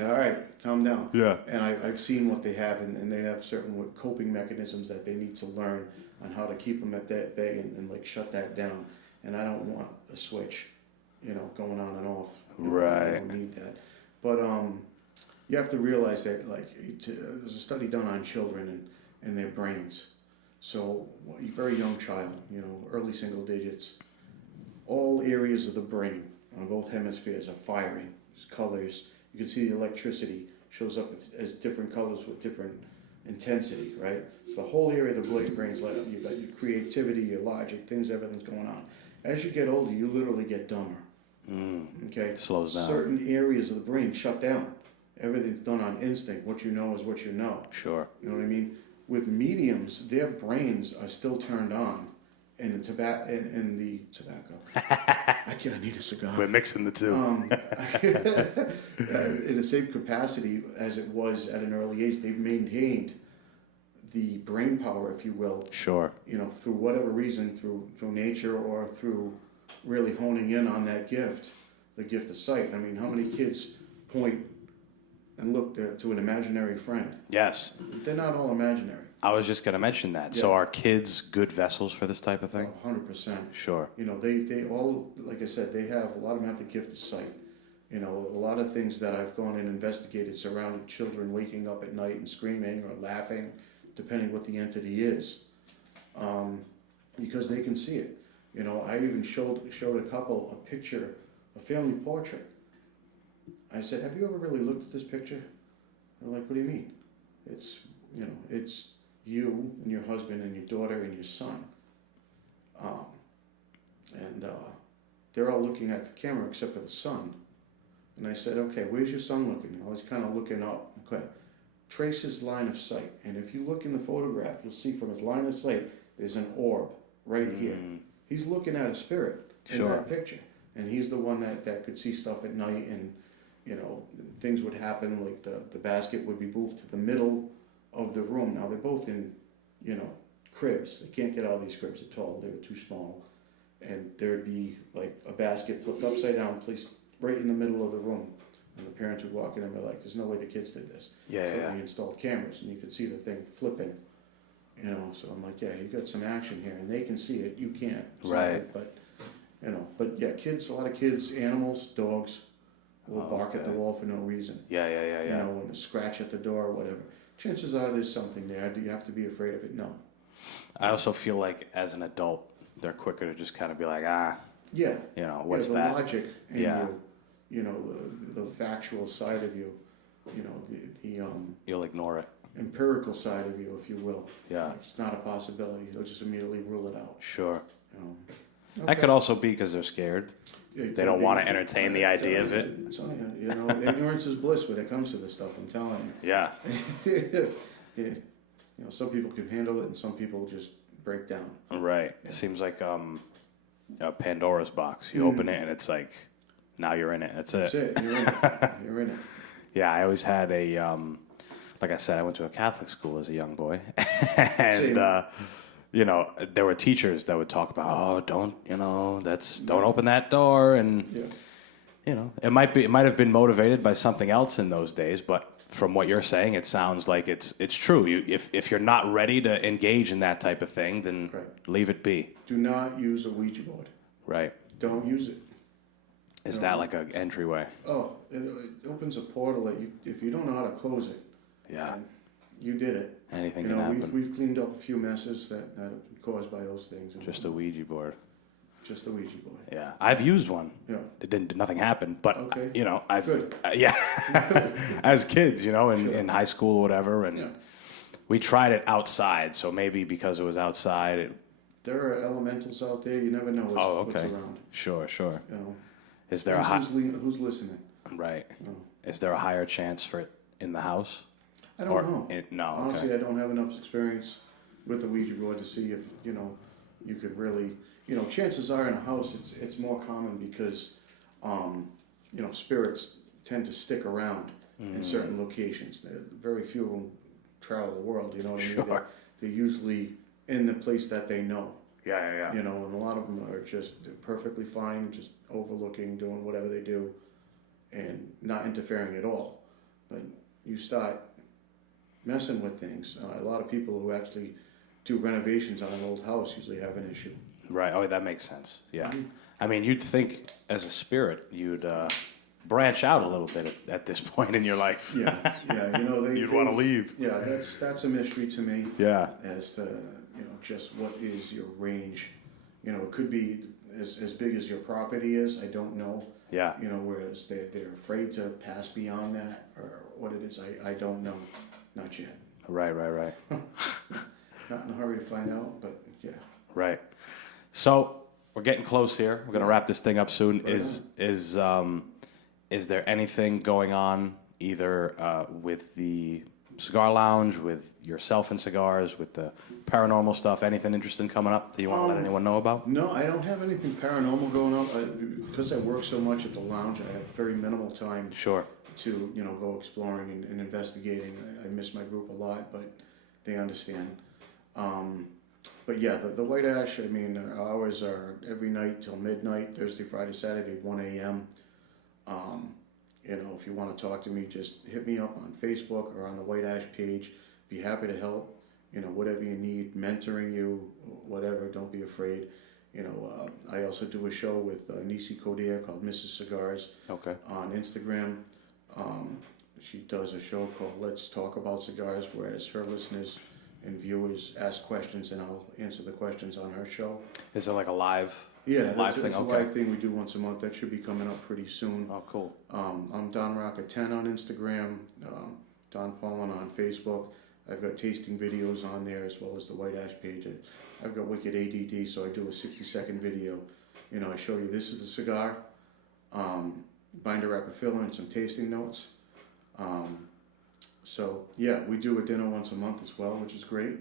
All right, calm down. Yeah. And I've seen what they have, and they have certain coping mechanisms that they need to learn on how to keep them at that bay and shut that down. And I don't want a switch, going on and off. Right. I don't need that. But you have to realize that there's a study done on children and their brains. So a very young child, early single digits, all areas of the brain on both hemispheres are firing. There's colors. You can see the electricity shows up as different colors with different intensity, right? So the whole area of the brain's lit up. You've got your creativity, your logic, everything's going on. As you get older, you literally get dumber. Okay? Slows down. Certain areas of the brain shut down. Everything's done on instinct. What you know is what you know. Sure. You know what I mean? With mediums, their brains are still turned on, and the tobacco. I need a cigar. We're mixing the two. In the same capacity as it was at an early age, they've maintained the brain power, if you will. Sure. Through whatever reason, through nature or through really honing in on that gift, the gift of sight. How many kids point and look to an imaginary friend? Yes. They're not all imaginary. I was just going to mention that. Yeah. So are kids good vessels for this type of thing? 100%. Sure. They all, like I said, a lot of them have the gift of sight. A lot of things that I've gone and investigated surrounding children waking up at night and screaming or laughing, depending what the entity is, because they can see it. I even showed a couple a picture, a family portrait. I said, "Have you ever really looked at this picture?" They're like, "What do you mean?" It's you and your husband and your daughter and your son, and they're all looking at the camera except for the son. And I said, "Okay, where's your son looking?" He's kind of looking up. Okay, trace his line of sight, and if you look in the photograph, you'll see from his line of sight there's an orb right here. He's looking at a spirit in that picture. and he's the one that could see stuff at night, and you know, things would happen, like the basket would be moved to the middle of the room. Now they're both in, you know, cribs. They can't get out of these cribs at all. They were too small. And there'd be like a basket flipped upside down, placed right in the middle of the room. And the parents would walk in and be like, there's no way the kids did this. Yeah, so yeah. they installed cameras, and you could see the thing flipping. You know, so I'm like, yeah, you got some action here, and they can see it. You can't. Right. But, you know, but yeah, kids, a lot of kids, animals, dogs will bark at the wall for no reason. Yeah. You know, when a scratch at the door or whatever. Chances are there's something there. Do you have to be afraid of it? No. I also feel like as an adult, they're quicker to just kind of be like, Yeah. you know, what's the that? Logic in you know, the factual side of you, you know, the You'll ignore it. empirical side of you, if you will. Yeah. It's not a possibility. They'll just immediately rule it out. Sure. You know. That could also be because they're scared. They don't want to entertain the idea of it. You know, ignorance is bliss when it comes to this stuff, I'm telling you. Yeah. You know, some people can handle it, and some people just break down. Right. It seems like a Pandora's box. You open it, and it's like, now you're in it. That's That's it. it. You're in it. You're in it. Yeah, I always had like I said, I went to a Catholic school as a young boy. And, you know, there were teachers that would talk about, oh, don't open that door. And, you know, it might have been motivated by something else in those days, but from what you're saying, it sounds like it's true. If you're not ready to engage in that type of thing, then leave it be. Do not use a Ouija board. Right. Don't use it. Is that like an entryway? Oh, it opens a portal that if you don't know how to close it, you did it. Anything you can know, happen. We've cleaned up a few messes that have been caused by those things. Just a Ouija board. Just a Ouija board. Yeah, I've used one. Yeah. It didn't. Nothing happened. But you know, Good. As kids, you know, in high school or whatever, and we tried it outside. So maybe because it was outside, there are elementals out there. You never know what's around. Sure. You know. Is there who's listening? Right. Is there a higher chance for it in the house? I don't know. No. Honestly, I don't have enough experience with the Ouija board to see if you could really. Chances are in a house it's more common because spirits tend to stick around in certain locations. Very few of them travel the world. You know what I mean? Sure. They're usually in the place that they know. Yeah. And a lot of them are just perfectly fine, just overlooking, doing whatever they do, and not interfering at all. But you start messing with things. A lot of people who actually do renovations on an old house usually have an issue. Right. Oh, that makes sense. Yeah. I mean, you'd think as a spirit you'd branch out a little bit at this point in your life. Yeah. You'd want to leave. Yeah, that's a mystery to me. Yeah. As to just what is your range. It could be as big as your property is. I don't know. Yeah. Whereas they're afraid to pass beyond that, or what it is. I don't know. Not yet. Right. Not in a hurry to find out, but yeah. Right. So we're getting close here. We're gonna wrap this thing up soon. Right. Is there anything going on either with the Cigar Lounge, with yourself and cigars, with the paranormal stuff? Anything interesting coming up that you want to let anyone know about? No, I don't have anything paranormal going on. Because I work so much at the lounge, I have very minimal time. Sure. To go exploring and investigating. I miss my group a lot, but they understand. But yeah, the White Ash, I mean, our hours are every night till midnight, Thursday, Friday, Saturday, 1 a.m. If you want to talk to me, just hit me up on Facebook or on the White Ash page. Be happy to help. Whatever you need, mentoring you, whatever, don't be afraid. I also do a show with Nisi Codia called Mrs. Cigars on Instagram. She does a show called Let's Talk About Cigars, whereas her listeners and viewers ask questions, and I'll answer the questions on her show. Is it like a live? Yeah, live it's a live thing we do once a month. That should be coming up pretty soon. Oh, cool. I'm Don Rocca 10 on Instagram, Don Paulin on Facebook. I've got tasting videos on there as well as the White Ash page. I've got wicked ADD, so I do a 60-second video. I show you this is the cigar, binder wrapper filler, and some tasting notes. So yeah, we do a dinner once a month as well, which is great.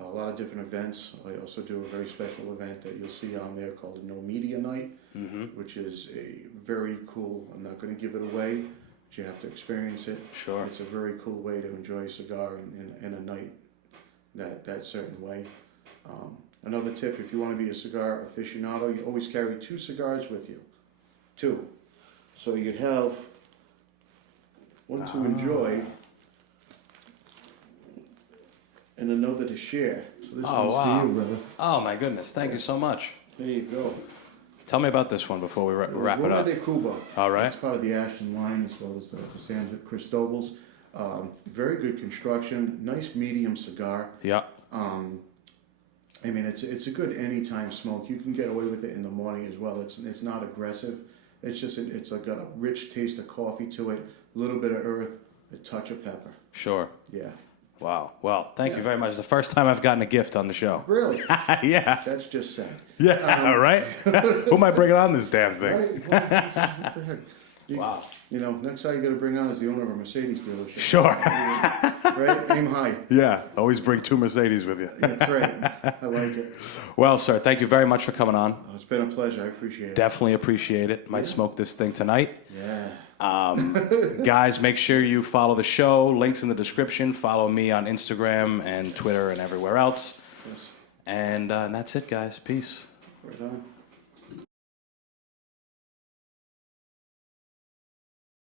a lot of different events. I also do a very special event that you'll see on there called a No Media Night, which is a very cool, I'm not going to give it away, but you have to experience it. Sure. It's a very cool way to enjoy a cigar in a night that certain way. Another tip, if you want to be a cigar aficionado, you always carry 2 cigars with you. 2. So you'd have one to enjoy and another to share. So this one's for you, brother. Oh, my goodness. Thank you so much. There you go. Tell me about this one before we wrap it up. de Cuba. All right. It's part of the Ashton line as well as the San Cristobal's. Very good construction. Nice medium cigar. Yeah. I mean, it's a good anytime smoke. You can get away with it in the morning as well. It's not aggressive. It's just it's like got a rich taste of coffee to it, a little bit of earth, a touch of pepper. Sure. Yeah. Wow. Well, thank you very much. It's the first time I've gotten a gift on the show. Really? Yeah. That's just sad. Yeah. Right. Who am I bringing on this damn thing? Right? What the heck? Wow. You know, next guy you got to bring on is the owner of a Mercedes dealership. Sure. Right? Aim high. Yeah. Always bring 2 Mercedes with you. That's right. I like it. Well, sir, thank you very much for coming on. Oh, it's been a pleasure. I appreciate it. Definitely appreciate it. Might smoke this thing tonight. Yeah. Guys, make sure you follow the show. Links in the description. Follow me on Instagram and Twitter and everywhere else. Yes. And that's it, guys. Peace. Right on.